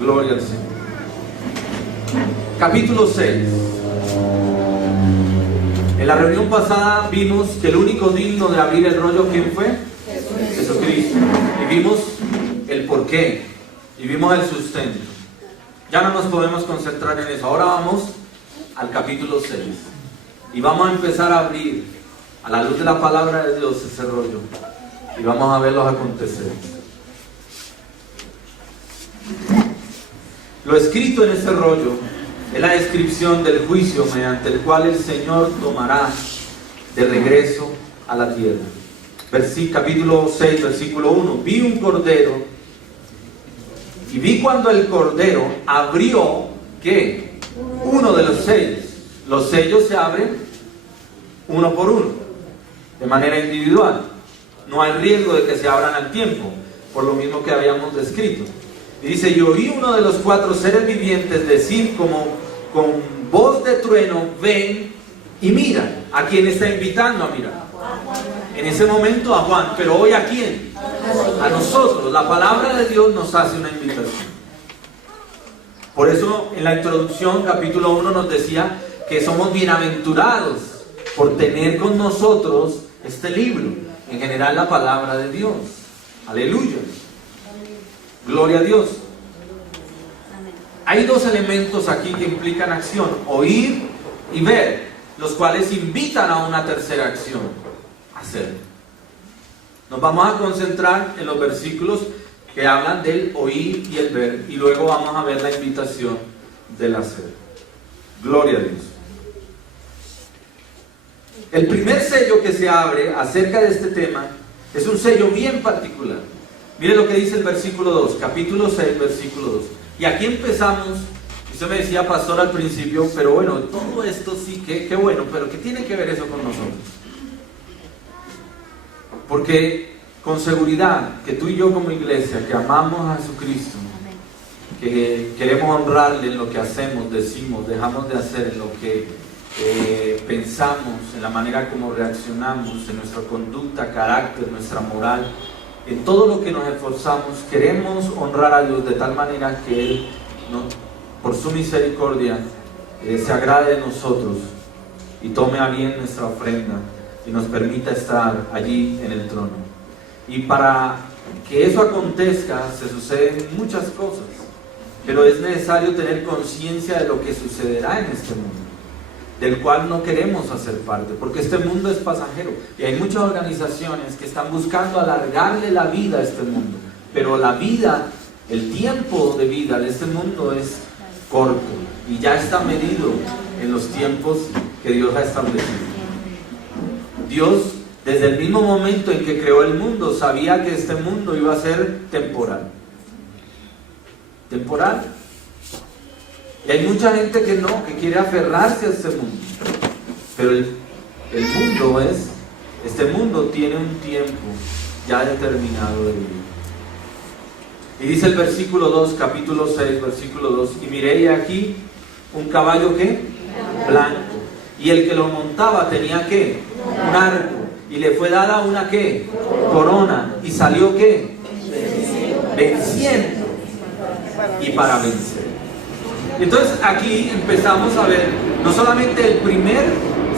Gloria al Señor. Capítulo 6. En la reunión pasada vimos que el único digno de abrir el rollo, ¿quién fue? Jesucristo. Y vimos el porqué. Y vimos el sustento. Ya no nos podemos concentrar en eso. Ahora vamos al capítulo 6. Y vamos a empezar a abrir a la luz de la palabra de Dios ese rollo. Y vamos a ver los aconteceres. Lo escrito en ese rollo es la descripción del juicio mediante el cual el Señor tomará de regreso a la tierra. Capítulo 6, versículo 1. Vi un cordero, y vi cuando el cordero abrió, ¿qué? Uno de los sellos. Los sellos se abren uno por uno, de manera individual. No hay riesgo de que se abran al tiempo, por lo mismo que habíamos descrito. Y dice: y oí uno de los 4 seres vivientes decir como con voz de trueno: ven y mira. ¿A quién está invitando a mirar? En ese momento a Juan, pero hoy ¿a quién? A nosotros. La palabra de Dios nos hace una invitación. Por eso en la introducción, capítulo 1, nos decía que somos bienaventurados por tener con nosotros este libro. En general, la palabra de Dios. Aleluya. Gloria a Dios. Hay 2 elementos aquí que implican acción: oír y ver, los cuales invitan a una tercera acción: hacer. Nos vamos a concentrar en los versículos que hablan del oír y el ver, y luego vamos a ver la invitación del hacer. Gloria a Dios. El primer sello que se abre acerca de este tema es un sello bien particular. Mire lo que dice el versículo 2, capítulo 6, versículo 2. Y aquí empezamos. Usted me decía, pastor, al principio, pero bueno, todo esto sí, qué bueno, pero ¿qué tiene que ver eso con nosotros? Porque con seguridad que tú y yo como iglesia, que amamos a Jesucristo, que queremos honrarle en lo que hacemos, decimos, dejamos de hacer, en lo que pensamos, en la manera como reaccionamos, en nuestra conducta, carácter, nuestra moral, en todo lo que nos esforzamos, queremos honrar a Dios de tal manera que Él, por su misericordia, se agrade de nosotros y tome a bien nuestra ofrenda y nos permita estar allí en el trono. Y para que eso acontezca se suceden muchas cosas, pero es necesario tener conciencia de lo que sucederá en este mundo, del cual no queremos hacer parte, porque este mundo es pasajero y hay muchas organizaciones que están buscando alargarle la vida a este mundo, pero la vida, el tiempo de vida de este mundo es corto y ya está medido en los tiempos que Dios ha establecido. Dios, desde el mismo momento en que creó el mundo, sabía que este mundo iba a ser temporal. Temporal. Y hay mucha gente que no, que quiere aferrarse a este mundo. Pero el mundo este mundo tiene un tiempo ya determinado de vivir. Y dice el versículo 2, capítulo 6, versículo 2, y miré aquí un caballo, ¿qué? Blanco. Y el que lo montaba tenía, ¿qué? Un arco. Y le fue dada una, ¿qué? Corona. Y salió, ¿qué? Venciendo. Y para vencer. Entonces aquí empezamos a ver no solamente el primer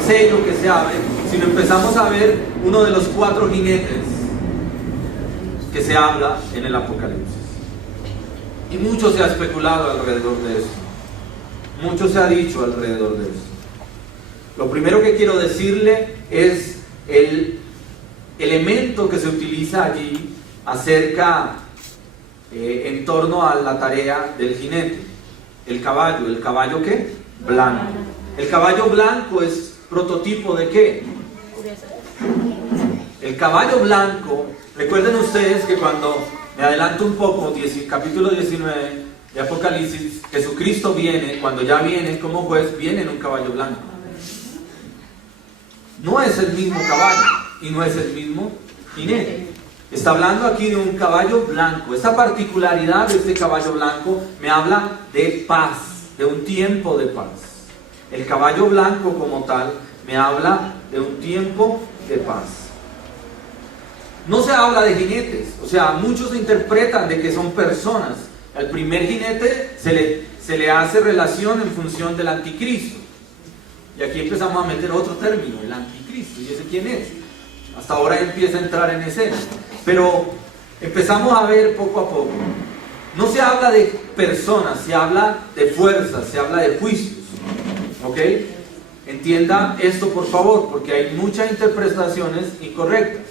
sello que se abre, sino empezamos a ver uno de los 4 jinetes que se habla en el Apocalipsis. Y mucho se ha especulado alrededor de eso. Mucho se ha dicho alrededor de eso. Lo primero que quiero decirle es el elemento que se utiliza allí acerca, en torno a la tarea del jinete. El caballo ¿qué? Blanco. El caballo blanco es prototipo de ¿qué? El caballo blanco, recuerden ustedes que cuando, me adelanto un poco, capítulo 19 de Apocalipsis, Jesucristo viene, cuando ya viene como juez, viene en un caballo blanco. No es el mismo caballo y no es el mismo jinete. Está hablando aquí de un caballo blanco. Esa particularidad de este caballo blanco me habla de paz, de un tiempo de paz. El caballo blanco como tal me habla de un tiempo de paz. No se habla de jinetes, o sea, muchos interpretan de que son personas. Al primer jinete se le hace relación en función del anticristo. Y aquí empezamos a meter otro término, el anticristo. ¿Y ese quién es? Hasta ahora empieza a entrar en escena. Pero empezamos a ver poco a poco. No se habla de personas, se habla de fuerzas, se habla de juicios. ¿Ok? Entienda esto por favor, porque hay muchas interpretaciones incorrectas.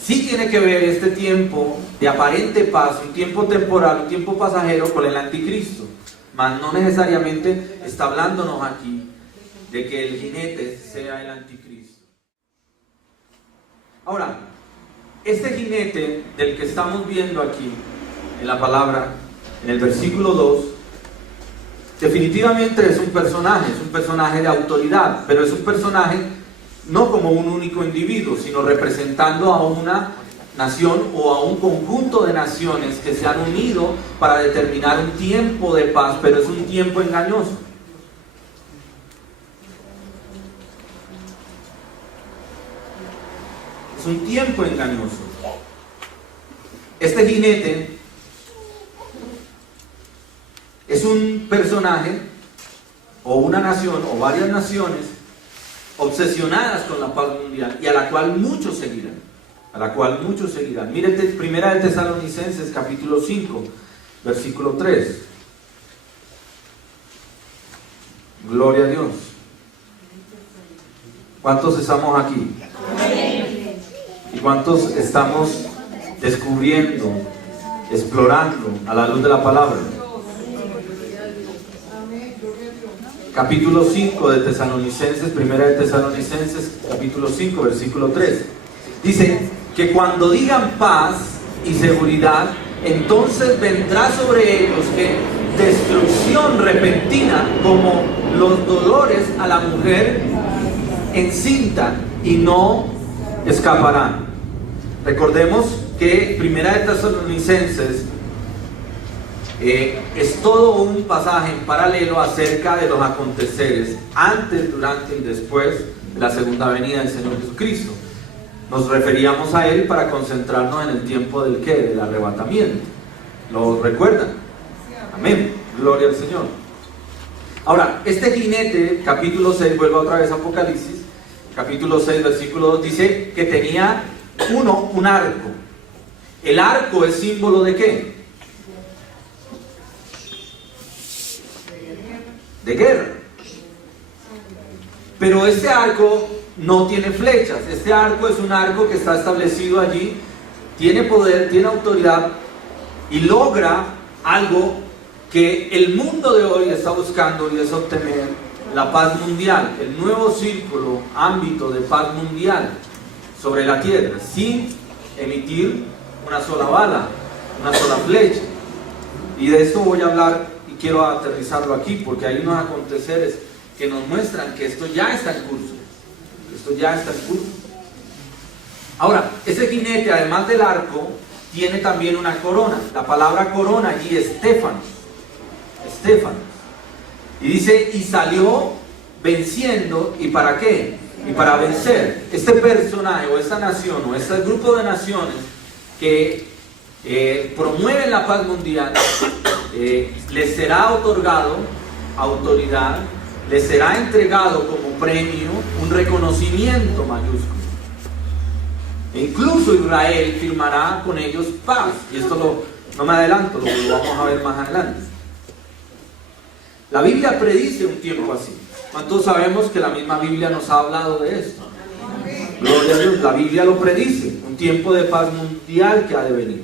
Sí tiene que ver este tiempo de aparente paz, un tiempo temporal, un tiempo pasajero con el anticristo. Mas no necesariamente está hablándonos aquí de que el jinete sea el anticristo. Ahora, este jinete del que estamos viendo aquí en la palabra, en el versículo 2, definitivamente es un personaje de autoridad, pero es un personaje no como un único individuo, sino representando a una nación o a un conjunto de naciones que se han unido para determinar un tiempo de paz, pero es un tiempo engañoso. Es un tiempo engañoso. Este jinete es un personaje o una nación o varias naciones obsesionadas con la paz mundial y a la cual muchos seguirán. Mírate, primera de Tesalonicenses capítulo 5, versículo 3. Gloria a Dios. ¿Cuántos estamos aquí? ¿Y cuántos estamos descubriendo, explorando a la luz de la palabra? Capítulo 5 de Tesalonicenses, primera de Tesalonicenses, capítulo 5, versículo 3. Dice que cuando digan paz y seguridad, entonces vendrá sobre ellos que destrucción repentina como los dolores a la mujer encinta y no escaparán. Recordemos que primera de Tesalonicenses es todo un pasaje en paralelo acerca de los aconteceres antes, durante y después de la segunda venida del Señor Jesucristo. Nos referíamos a él para concentrarnos en el tiempo del ¿qué? Del arrebatamiento. ¿Lo recuerdan? Amén. Gloria al Señor. Ahora, este jinete, capítulo 6, vuelvo otra vez a Apocalipsis, capítulo 6, versículo 2, dice que tenía un arco. El arco es símbolo de ¿qué? De guerra. Pero este arco no tiene flechas. Este arco es un arco que está establecido allí, tiene poder, tiene autoridad y logra algo que el mundo de hoy está buscando, y es obtener la paz mundial, el nuevo círculo, ámbito de paz mundial sobre la tierra, sin emitir una sola bala, una sola flecha. Y de esto voy a hablar y quiero aterrizarlo aquí, porque hay unos aconteceres que nos muestran que esto ya está en curso. Esto ya está en curso. Ahora, ese jinete, además del arco, tiene también una corona. La palabra corona allí es Estéfanos. Estéfanos. Y dice, y salió venciendo, ¿y para qué? Y para vencer. Este personaje o esta nación o este grupo de naciones que promueven la paz mundial, les será otorgado autoridad, les será entregado como premio un reconocimiento mayúsculo. E incluso Israel firmará con ellos paz. Y esto no me adelanto, lo vamos a ver más adelante. La Biblia predice un tiempo así. ¿Cuántos sabemos que la misma Biblia nos ha hablado de esto? Gloria a Dios, la Biblia lo predice, un tiempo de paz mundial que ha de venir.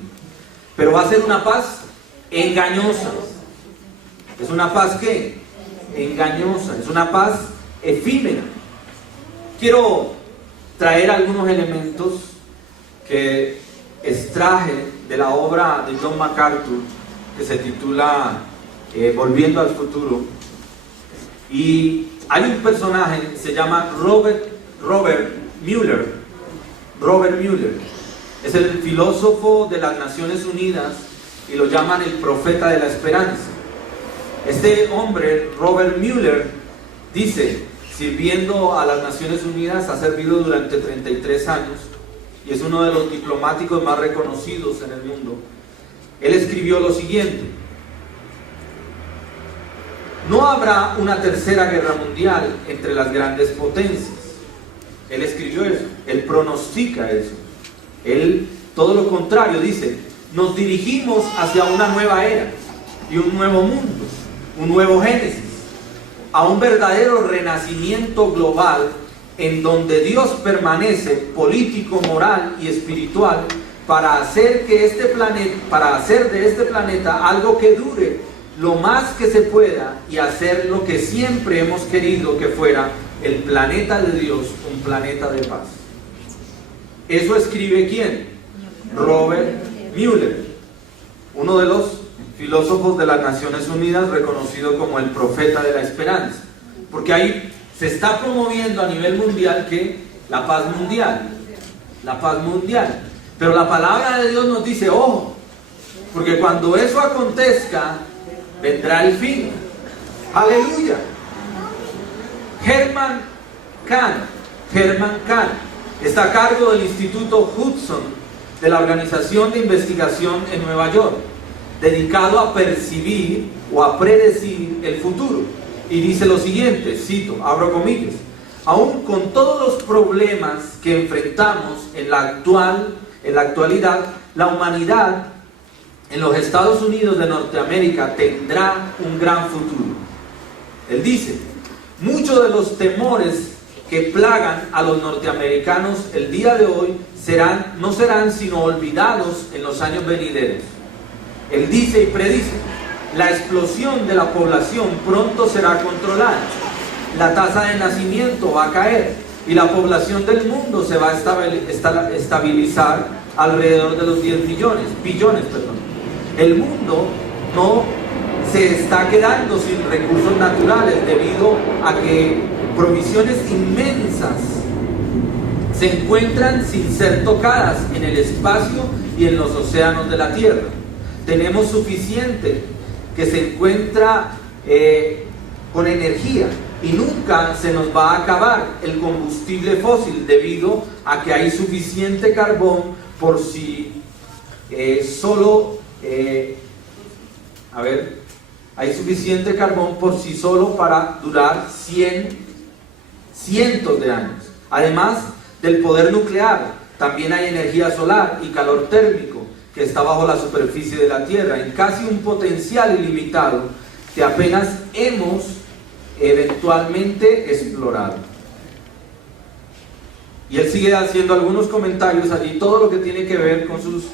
Pero va a ser una paz engañosa. ¿Es una paz qué? Engañosa, es una paz efímera. Quiero traer algunos elementos que extraje de la obra de John MacArthur que se titula Volviendo al futuro. Y hay un personaje, se llama Robert Mueller. Robert Mueller es el filósofo de las Naciones Unidas y lo llaman el profeta de la esperanza. Este hombre, Robert Mueller, dice, sirviendo a las Naciones Unidas, ha servido durante 33 años y es uno de los diplomáticos más reconocidos en el mundo. Él escribió lo siguiente: no habrá una tercera guerra mundial entre las grandes potencias. Él escribió eso, él pronostica eso. Él, todo lo contrario, dice, nos dirigimos hacia una nueva era y un nuevo mundo, un nuevo Génesis, a un verdadero renacimiento global en donde Dios permanece político, moral y espiritual para hacer de este planeta algo que dure lo más que se pueda y hacer lo que siempre hemos querido que fuera el planeta de Dios, un planeta de paz. Eso escribe ¿quién? Robert Mueller, uno de los filósofos de las Naciones Unidas, reconocido como el profeta de la esperanza, porque ahí se está promoviendo a nivel mundial que la paz mundial, pero la palabra de Dios nos dice, ojo, porque cuando eso acontezca, vendrá el fin. Aleluya. Herman Kahn está a cargo del Instituto Hudson de la Organización de Investigación en Nueva York, dedicado a percibir o a predecir el futuro. Y dice lo siguiente, cito, abro comillas: aún con todos los problemas que enfrentamos en la actualidad, la humanidad en los Estados Unidos de Norteamérica tendrá un gran futuro. Él dice, muchos de los temores que plagan a los norteamericanos el día de hoy no serán sino olvidados en los años venideros. Él dice y predice, la explosión de la población pronto será controlada, la tasa de nacimiento va a caer y la población del mundo se va a estabilizar alrededor de los 10 billones. El mundo no se está quedando sin recursos naturales debido a que provisiones inmensas se encuentran sin ser tocadas en el espacio y en los océanos de la tierra. Tenemos suficiente que se encuentra con energía y nunca se nos va a acabar el combustible fósil debido a que hay suficiente carbón por sí solo. Hay suficiente carbón por sí solo para durar cientos de años. Además del poder nuclear, también hay energía solar y calor térmico que está bajo la superficie de la Tierra en casi un potencial ilimitado que apenas hemos eventualmente explorado. Y él sigue haciendo algunos comentarios allí. Todo lo que tiene que ver con sus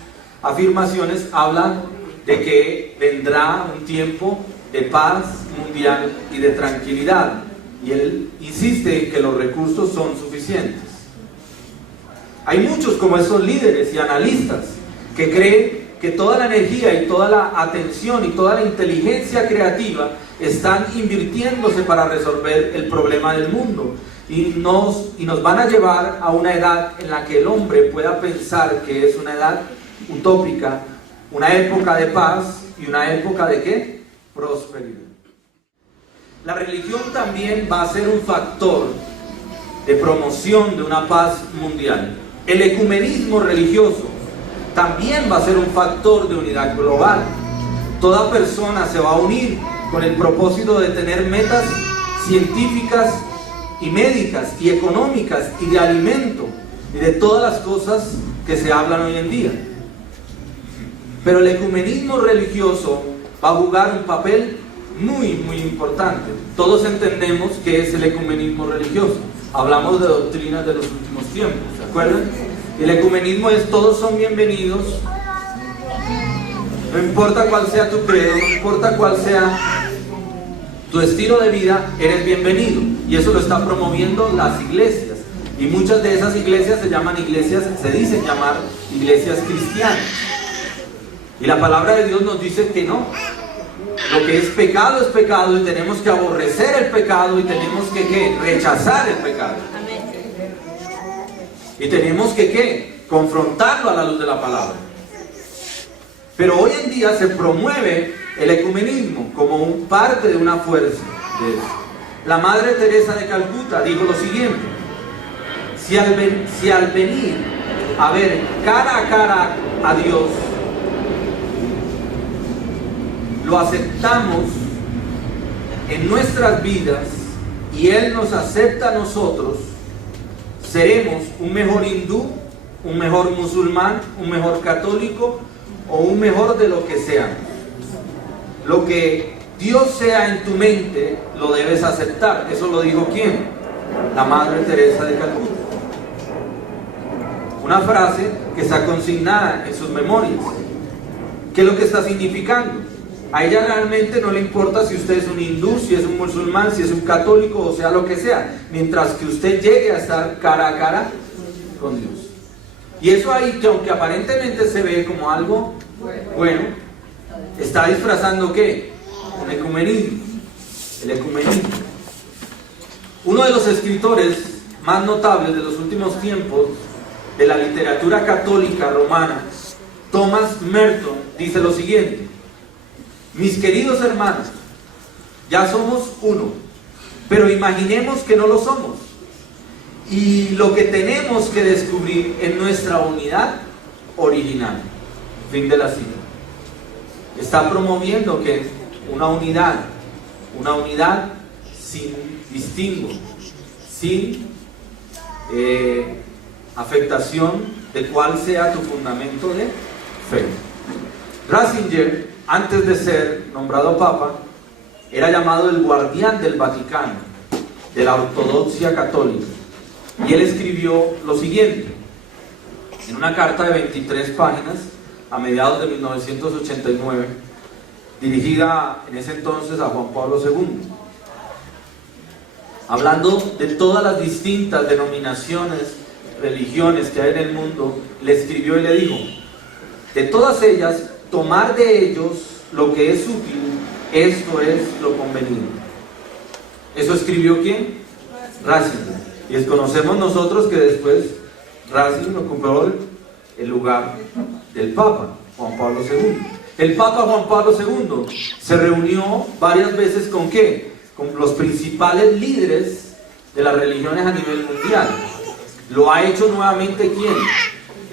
afirmaciones habla de que vendrá un tiempo de paz mundial y de tranquilidad. y él insiste en que los recursos son suficientes. Hay muchos como esos líderes y analistas que creen que toda la energía y toda la atención y toda la inteligencia creativa están invirtiéndose para resolver el problema del mundo y nos van a llevar a una edad en la que el hombre pueda pensar que es una edad utópica, una época de paz y una época de ¿qué? Prosperidad. La religión también va a ser un factor de promoción de una paz mundial. El ecumenismo religioso también va a ser un factor de unidad global. Toda persona se va a unir con el propósito de tener metas científicas y médicas y económicas y de alimento y de todas las cosas que se hablan hoy en día. Pero el ecumenismo religioso va a jugar un papel muy importante. Todos entendemos qué es el ecumenismo religioso. Hablamos de doctrinas de los últimos tiempos, ¿se acuerdan? El ecumenismo es todos son bienvenidos, no importa cuál sea tu credo, no importa cuál sea tu estilo de vida, eres bienvenido. Y eso lo están promoviendo las iglesias. Y muchas de esas iglesias se llaman iglesias, se dicen llamar iglesias cristianas. Y la palabra de Dios nos dice que no. Lo que es pecado y tenemos que aborrecer el pecado y tenemos que ¿qué? Rechazar el pecado. Y tenemos que ¿qué? Confrontarlo a la luz de la palabra. Pero hoy en día se promueve el ecumenismo como parte de una fuerza de eso. La Madre Teresa de Calcuta dijo lo siguiente: si al venir a ver cara a cara a Dios, lo aceptamos en nuestras vidas y Él nos acepta a nosotros, seremos un mejor hindú, un mejor musulmán, un mejor católico o un mejor de lo que seamos. Lo que Dios sea en tu mente, lo debes aceptar. Eso lo dijo ¿quién? La Madre Teresa de Calcuta. Una frase que está consignada en sus memorias. ¿Qué es lo que está significando? A ella realmente no le importa si usted es un hindú, si es un musulmán, si es un católico o sea lo que sea, mientras que usted llegue a estar cara a cara con Dios. Y eso ahí, que aunque aparentemente se ve como algo bueno, está disfrazando ¿qué? El ecumenismo. El ecumenismo. Uno de los escritores más notables de los últimos tiempos de la literatura católica romana, Thomas Merton, dice lo siguiente: mis queridos hermanos, ya somos uno, pero imaginemos que no lo somos. Y lo que tenemos que descubrir es nuestra unidad original. Fin de la cita. Está promoviendo que una unidad sin distingo, sin afectación de cuál sea tu fundamento de fe. Ratzinger, antes de ser nombrado papa, era llamado el guardián del Vaticano, de la ortodoxia católica. Y él escribió lo siguiente, en una carta de 23 páginas, a mediados de 1989, dirigida en ese entonces a Juan Pablo II. Hablando de todas las distintas denominaciones, religiones que hay en el mundo, le escribió y le dijo: de todas ellas, tomar de ellos lo que es útil, esto es lo conveniente. ¿Eso escribió quién? Ratzinger. Y desconocemos nosotros que después Ratzinger ocupó el lugar del Papa Juan Pablo II. El Papa Juan Pablo II se reunió varias veces ¿con qué? Con los principales líderes de las religiones a nivel mundial. Lo ha hecho nuevamente ¿quién?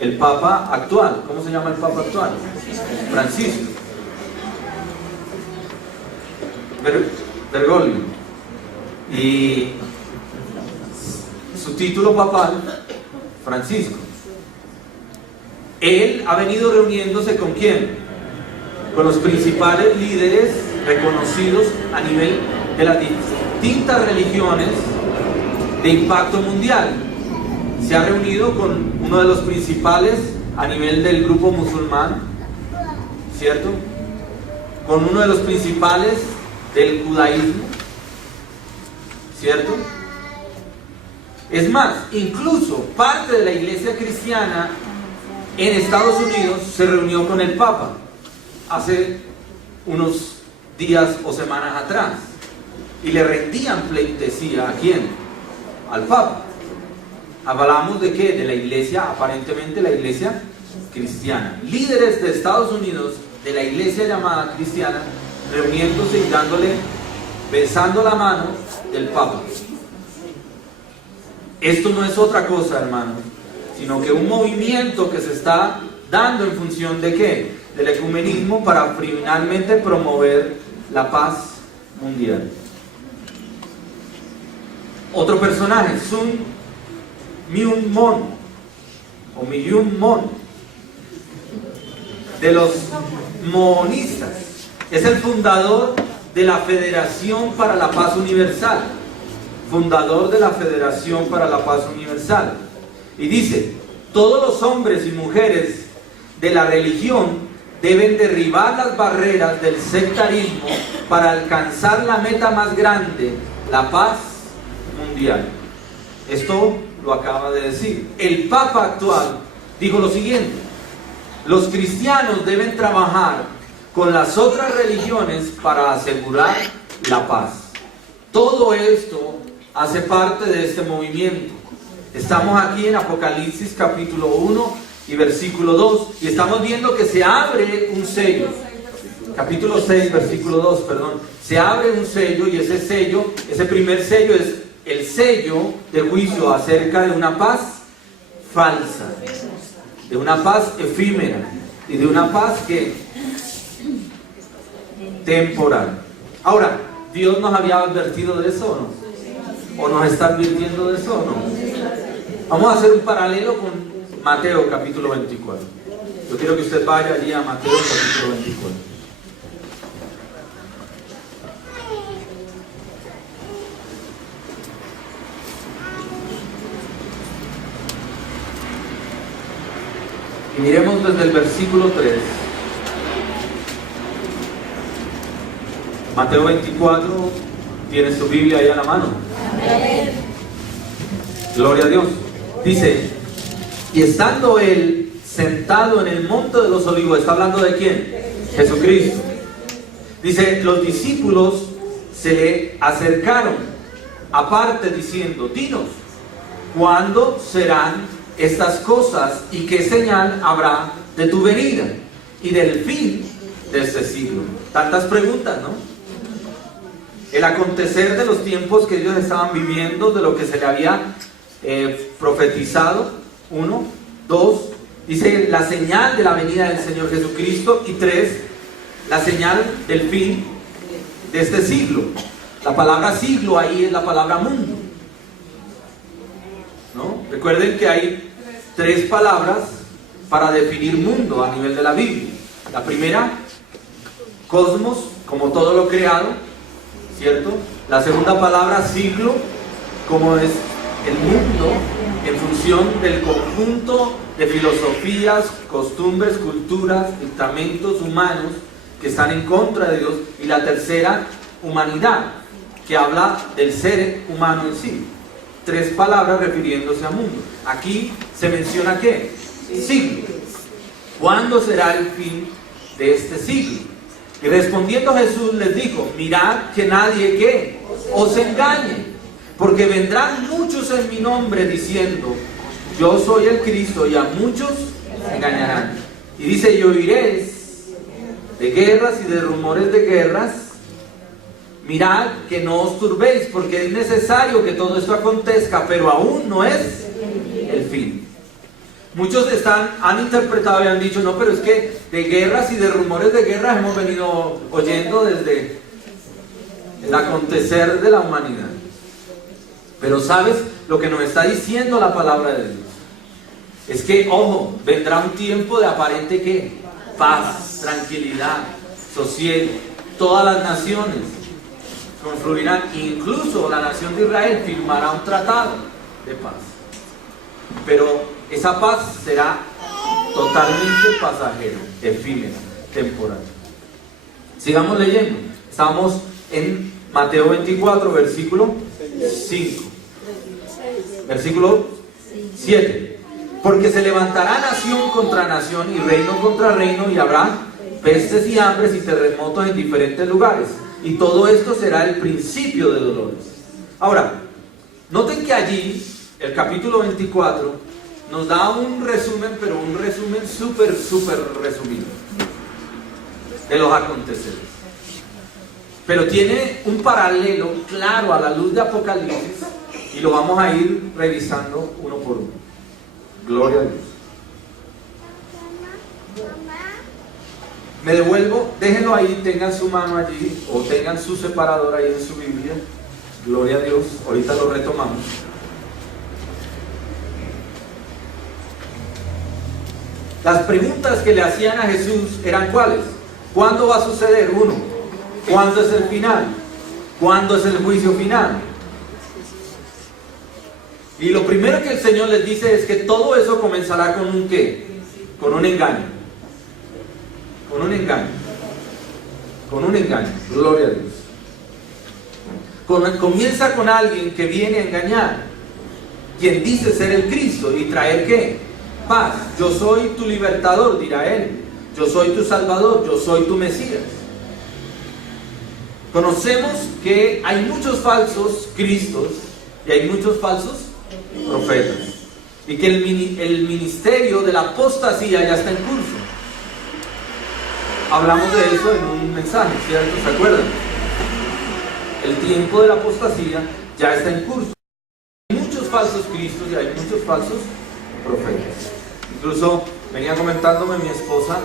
El Papa actual. ¿Cómo se llama el Papa actual? Francisco. Bergoglio. Y su título papal, Francisco. Él ha venido reuniéndose ¿con quién? Con los principales líderes reconocidos a nivel de las distintas religiones de impacto mundial. Se ha reunido con uno de los principales a nivel del grupo musulmán, ¿cierto? Con uno de los principales del judaísmo, ¿cierto? Es más, incluso parte de la iglesia cristiana en Estados Unidos se reunió con el Papa hace unos días o semanas atrás y le rendían pleitesía. ¿A quién? Al Papa. Hablamos de qué, de la iglesia, aparentemente la iglesia cristiana. Líderes de Estados Unidos, de la iglesia llamada cristiana, reuniéndose y besando la mano del Papa. Esto no es otra cosa, hermanos, sino que un movimiento que se está dando en función de ¿qué? Del ecumenismo para finalmente promover la paz mundial. Otro personaje, Sun Myung Moon, o Myung Moon, de los moonistas. Es el fundador de la Federación para la Paz Universal. Fundador de la Federación para la Paz Universal. Y dice: todos los hombres y mujeres de la religión deben derribar las barreras del sectarismo para alcanzar la meta más grande, la paz mundial. Esto lo acaba de decir. El Papa actual dijo lo siguiente: los cristianos deben trabajar con las otras religiones para asegurar la paz. Todo esto hace parte de este movimiento. Estamos aquí en Apocalipsis capítulo 1 y versículo 2 y estamos viendo que se abre un sello. Capítulo 6, versículo 2, perdón. Se abre un sello y ese sello, ese primer sello es el sello de juicio acerca de una paz falsa, de una paz efímera y de una paz que temporal. Ahora, ¿Dios nos había advertido de eso o no? ¿O nos está advirtiendo de eso o no? Vamos a hacer un paralelo con Mateo capítulo 24. Yo quiero que usted vaya allí a Mateo capítulo 24. Y miremos desde el versículo 3. Mateo 24, ¿tiene su Biblia ahí a la mano? Amén. Gloria a Dios. Dice: y estando él sentado en el monte de los olivos, ¿está hablando de quién? Jesucristo. Dice: los discípulos se le acercaron aparte diciendo: dinos, ¿cuándo serán estas cosas y qué señal habrá de tu venida y del fin de este siglo? Tantas preguntas, ¿no? El acontecer de los tiempos que ellos estaban viviendo, de lo que se le había profetizado. 1, 2, dice la señal de la venida del Señor Jesucristo. Y 3, la señal del fin de este siglo. La palabra siglo ahí es la palabra mundo, ¿no? Recuerden que hay 3 palabras para definir mundo a nivel de la Biblia. La primera, cosmos, como todo lo creado, ¿cierto? La segunda palabra, siglo, como es el mundo en función del conjunto de filosofías, costumbres, culturas, dictamentos humanos que están en contra de Dios. Y la tercera, humanidad, que habla del ser humano en sí. 3 palabras refiriéndose a mundo. Aquí se menciona ¿qué? Siglo. ¿Cuándo será el fin de este siglo? Y respondiendo Jesús les dijo: mirad que nadie ¿qué? Os engañe, porque vendrán muchos en mi nombre diciendo: yo soy el Cristo, y a muchos engañarán. Y dice: y oiréis de guerras y de rumores de guerras. Mirad que no os turbéis, porque es necesario que todo esto acontezca, pero aún no es el fin. Muchos han interpretado y han dicho: no, pero es que de guerras y de rumores de guerras hemos venido oyendo desde el acontecer de la humanidad. Pero ¿sabes lo que nos está diciendo la palabra de Dios? Es que, ojo, vendrá un tiempo de aparente ¿qué? Paz, tranquilidad, sosiego. Todas las naciones confluirán, incluso la nación de Israel firmará un tratado de paz. Pero esa paz será totalmente pasajera, efímera, temporal. Sigamos leyendo. Estamos en Mateo 24, versículo 5. Versículo 7. Porque se levantará nación contra nación y reino contra reino, y habrá pestes y hambres y terremotos en diferentes lugares. Y todo esto será el principio de dolores. Ahora, noten que allí, el capítulo 24, nos da un resumen, pero un resumen súper resumido de los aconteceres. Pero tiene un paralelo claro a la luz de Apocalipsis, y lo vamos a ir revisando uno por uno. Gloria a Dios. Me devuelvo, déjenlo ahí, tengan su mano allí, o tengan su separador ahí en su Biblia. Gloria a Dios, ahorita lo retomamos. Las preguntas que le hacían a Jesús eran ¿cuáles? ¿Cuándo va a suceder? Uno, ¿cuándo es el final? ¿Cuándo es el juicio final? Y lo primero que el Señor les dice es que todo eso comenzará con un ¿qué? Con un engaño. Con un engaño. Con un engaño. Gloria a Dios. Comienza con alguien que viene a engañar, quien dice ser el Cristo y traer ¿qué? Paz. Yo soy tu libertador, dirá él. Yo soy tu salvador, yo soy tu Mesías. Conocemos que hay muchos falsos Cristos y hay muchos falsos profetas, y que el ministerio de la apostasía ya está en curso. Hablamos de eso en un mensaje, ¿cierto? ¿Se acuerdan? El tiempo de la apostasía ya está en curso. Hay muchos falsos Cristos y hay muchos falsos profetas. Incluso venía comentándome mi esposa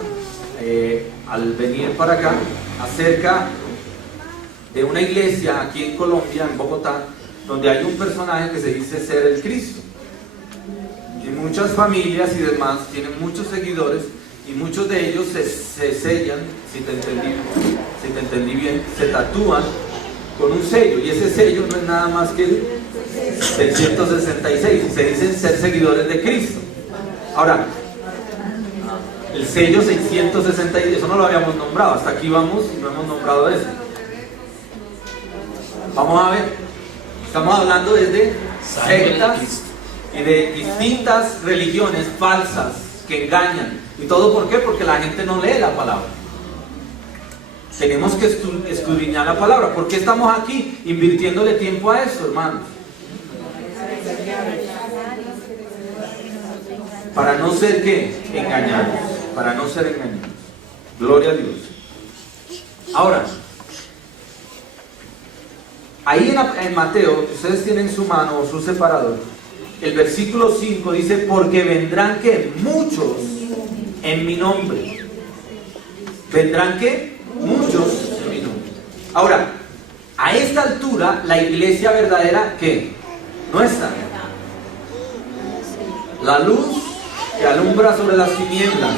al venir para acá acerca de una iglesia aquí en Colombia, en Bogotá, donde hay un personaje que se dice ser el Cristo. Y muchas familias y demás tienen muchos seguidores, y muchos de ellos se sellan, si te entendí bien, se tatúan con un sello, y ese sello no es nada más que el 666, y se dicen ser seguidores de Cristo. Ahora, el sello 666, eso no lo habíamos nombrado, hasta aquí vamos y no hemos nombrado eso. Vamos a ver, estamos hablando desde sectas y de distintas religiones falsas que engañan. ¿Y todo por qué? Porque la gente no lee la palabra. Tenemos que escudriñar la palabra. ¿Por qué estamos aquí invirtiéndole tiempo a eso, hermanos? Para no ser ¿qué? Engañados. Para no ser engañados. Gloria a Dios. Ahora, ahí en Mateo, ustedes tienen su mano o su separador, el versículo 5 dice: porque vendrán ¿qué? Muchos en mi nombre. ¿Vendrán qué? Muchos en mi nombre. Ahora, a esta altura, la iglesia verdadera ¿qué? No está. La luz que alumbra sobre las tinieblas,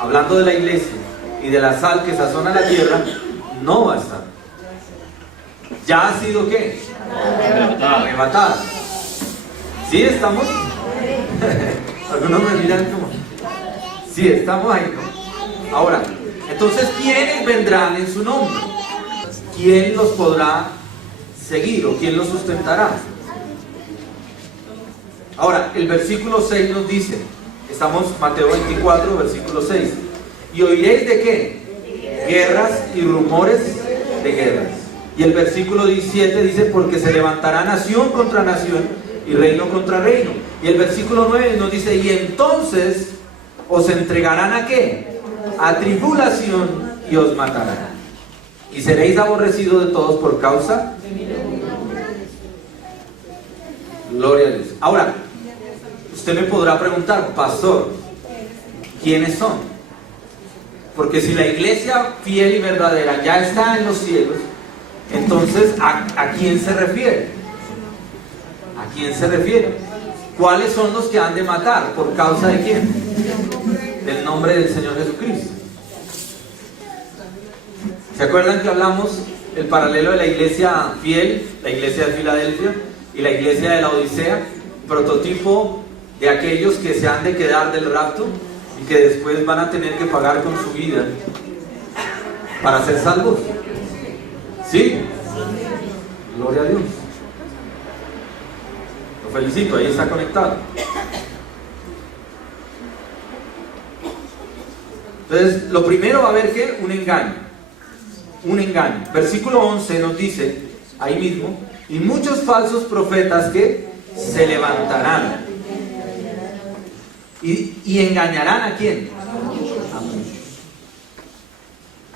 hablando de la iglesia, y de la sal que sazona la tierra, no va a estar. ¿Ya ha sido qué? Arrebatada. ¿Sí estamos? Algunos me miran como... Sí, estamos ahí. Ahora, entonces, ¿quiénes vendrán en su nombre? ¿Quién los podrá seguir o quién los sustentará? Ahora, el versículo 6 nos dice, estamos Mateo 24, versículo 6, y oiréis de qué? Guerras y rumores de guerras. Y el versículo 17 dice: porque se levantará nación contra nación y reino contra reino. Y el versículo 9 nos dice: y entonces os entregarán ¿a qué? A tribulación, y os matarán. Y seréis aborrecidos de todos por causa de mi nombre. Gloria a Dios. Ahora, usted me podrá preguntar: pastor, ¿quiénes son? Porque si la iglesia fiel y verdadera ya está en los cielos, entonces, ¿a quién se refiere? ¿A quién se refiere? ¿Cuáles son los que han de matar? ¿Por causa de quién? Del nombre del Señor Jesucristo. ¿Se acuerdan que hablamos el paralelo de la iglesia fiel, la iglesia de Filadelfia y la iglesia de la Odisea? Prototipo de aquellos que se han de quedar del rapto y que después van a tener que pagar con su vida para ser salvos. ¿Sí? Gloria a Dios. Lo felicito, ahí está conectado. Entonces, lo primero va a haber que un engaño. Un engaño. Versículo 11 nos dice, ahí mismo, y muchos falsos profetas que se levantarán. ¿Y engañarán a quién? A muchos.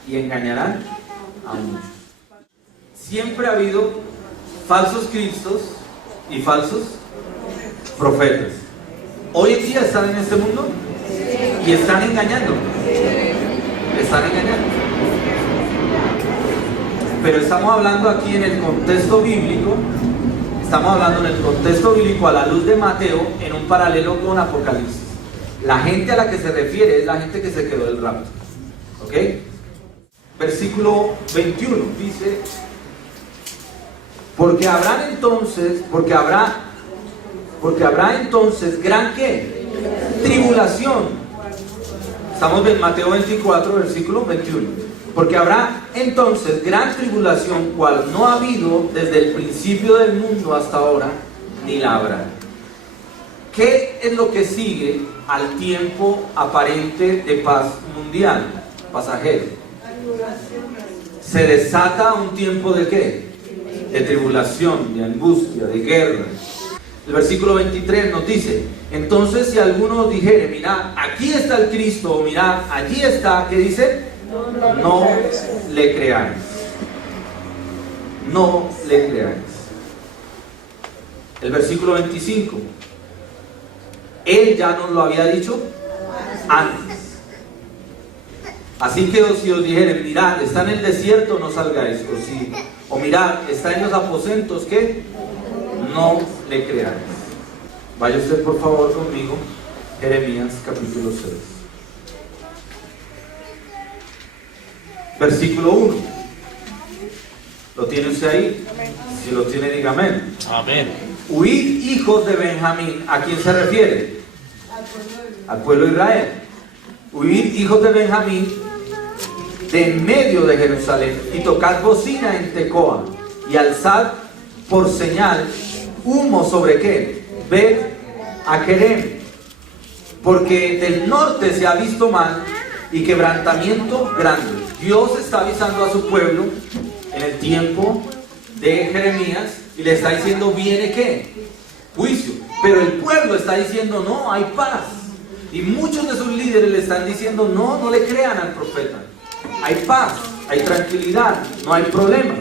Y engañarán a muchos. Siempre ha habido falsos cristos y falsos profetas. Hoy en día están en este mundo y están engañando. Están engañando. Pero estamos hablando aquí en el contexto bíblico. Estamos hablando en el contexto bíblico a la luz de Mateo, en un paralelo con Apocalipsis. La gente a la que se refiere es la gente que se quedó del rapto. ¿Ok? Versículo 21 dice: porque habrá entonces gran ¿qué? Tribulación. Estamos en Mateo 24, versículo 21. Porque habrá entonces gran tribulación, cual no ha habido desde el principio del mundo hasta ahora, ni la habrá. ¿Qué es lo que sigue al tiempo aparente de paz mundial, pasajero? Se desata un tiempo de ¿qué? De tribulación, de angustia, de guerra. El versículo 23 nos dice: entonces si alguno dijere, mirad, aquí está el Cristo, o mirad, allí está, ¿qué dice? No le creáis. No le creáis. El versículo 25. Él ya nos lo había dicho antes. Así que si os dijeren, mirad, está en el desierto, no salgáis. O mirad, está en los aposentos, ¿qué? No le creáis. Vaya usted por favor conmigo, Jeremías capítulo 6. Versículo 1. ¿Lo tiene usted ahí? Si lo tiene, diga amén. Amén. Huid, hijos de Benjamín. ¿A quién se refiere? Al pueblo de Israel. Huid, hijos de Benjamín, de en medio de Jerusalén, y tocad bocina en Tecoa, y alzad por señal humo sobre qué? Bet Akerem, porque del norte se ha visto mal y quebrantamiento grande. Dios está avisando a su pueblo en el tiempo de Jeremías y le está diciendo, ¿viene qué? Juicio. Pero el pueblo está diciendo, no, hay paz. Y muchos de sus líderes le están diciendo, no, no le crean al profeta. Hay paz, hay tranquilidad, no hay problema.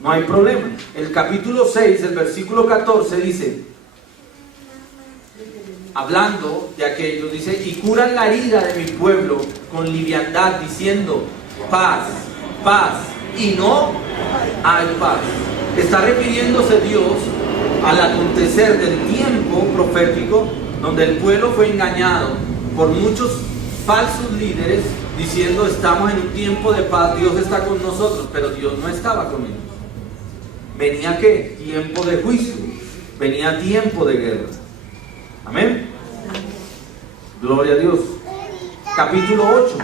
No hay problema. El capítulo 6, el versículo 14 dice, hablando de aquello, dice, y curan la herida de mi pueblo con liviandad, diciendo, paz, paz, y no hay paz. Está refiriéndose Dios al acontecer del tiempo profético donde el pueblo fue engañado por muchos falsos líderes diciendo, estamos en un tiempo de paz, Dios está con nosotros, pero Dios no estaba con ellos. Venía ¿qué? Tiempo de juicio, venía tiempo de guerra. Amén. Gloria a Dios. Capítulo 8,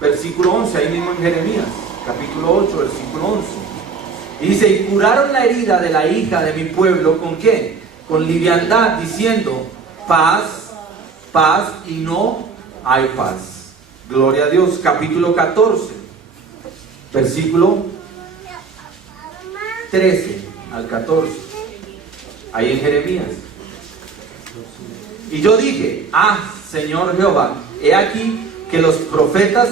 versículo 11, ahí mismo en Jeremías, capítulo 8, versículo 11. Y dice, y curaron la herida de la hija de mi pueblo, ¿con qué? Con liviandad, diciendo, paz, paz, y no hay paz. Gloria a Dios. Capítulo 14, versículo 13 al 14, ahí en Jeremías. Y yo dije, Señor Jehová, he aquí que los profetas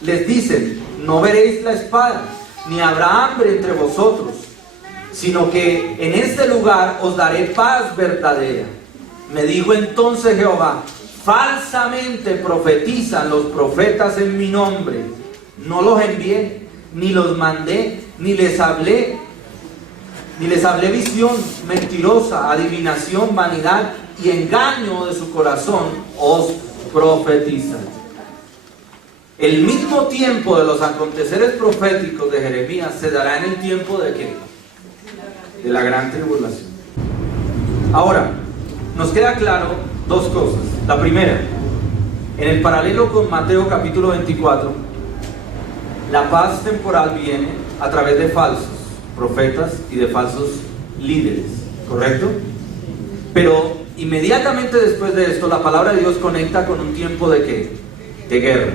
les dicen, no veréis la espada, ni habrá hambre entre vosotros, sino que en este lugar os daré paz verdadera. Me dijo entonces Jehová, falsamente profetizan los profetas en mi nombre. No los envié, ni los mandé, ni les hablé visión mentirosa, adivinación, vanidad y engaño de su corazón os profetizan. El mismo tiempo de los aconteceres proféticos de Jeremías se dará en el tiempo de ¿qué? De la gran tribulación. Ahora, nos queda claro dos cosas. La primera, en el paralelo con Mateo capítulo 24, la paz temporal viene a través de falsos profetas y de falsos líderes, ¿correcto? Pero inmediatamente después de esto, la palabra de Dios conecta con un tiempo de ¿qué? De guerra.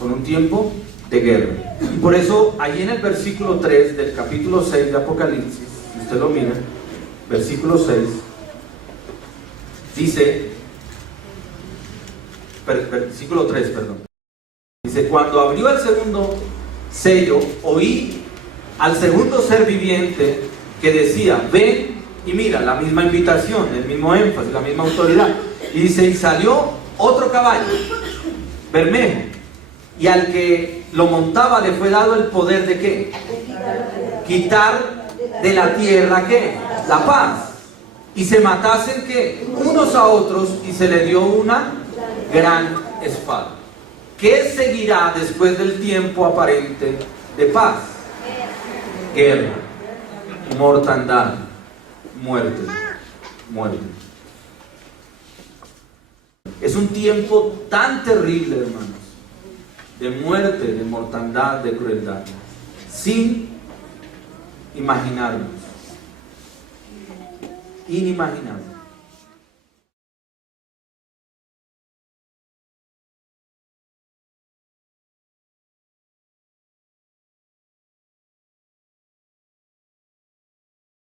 Con un tiempo de guerra. Y por eso, allí en el versículo 3 del capítulo 6 de Apocalipsis, si usted lo mira, versículo 6, dice, versículo 3, perdón. Dice, cuando abrió el segundo sello, oí al segundo ser viviente que decía, ven y mira, la misma invitación, el mismo énfasis, la misma autoridad. Y dice, y salió otro caballo, bermejo, y al que lo montaba le fue dado el poder de ¿qué? Quitar de la tierra ¿qué? La paz. Y se matasen ¿qué? Unos a otros, y se le dio una gran espada. ¿Qué seguirá después del tiempo aparente de paz? Guerra, mortandad, muerte, muerte. Es un tiempo tan terrible, hermanos, de muerte, de mortandad, de crueldad, sin imaginarnos, inimaginable.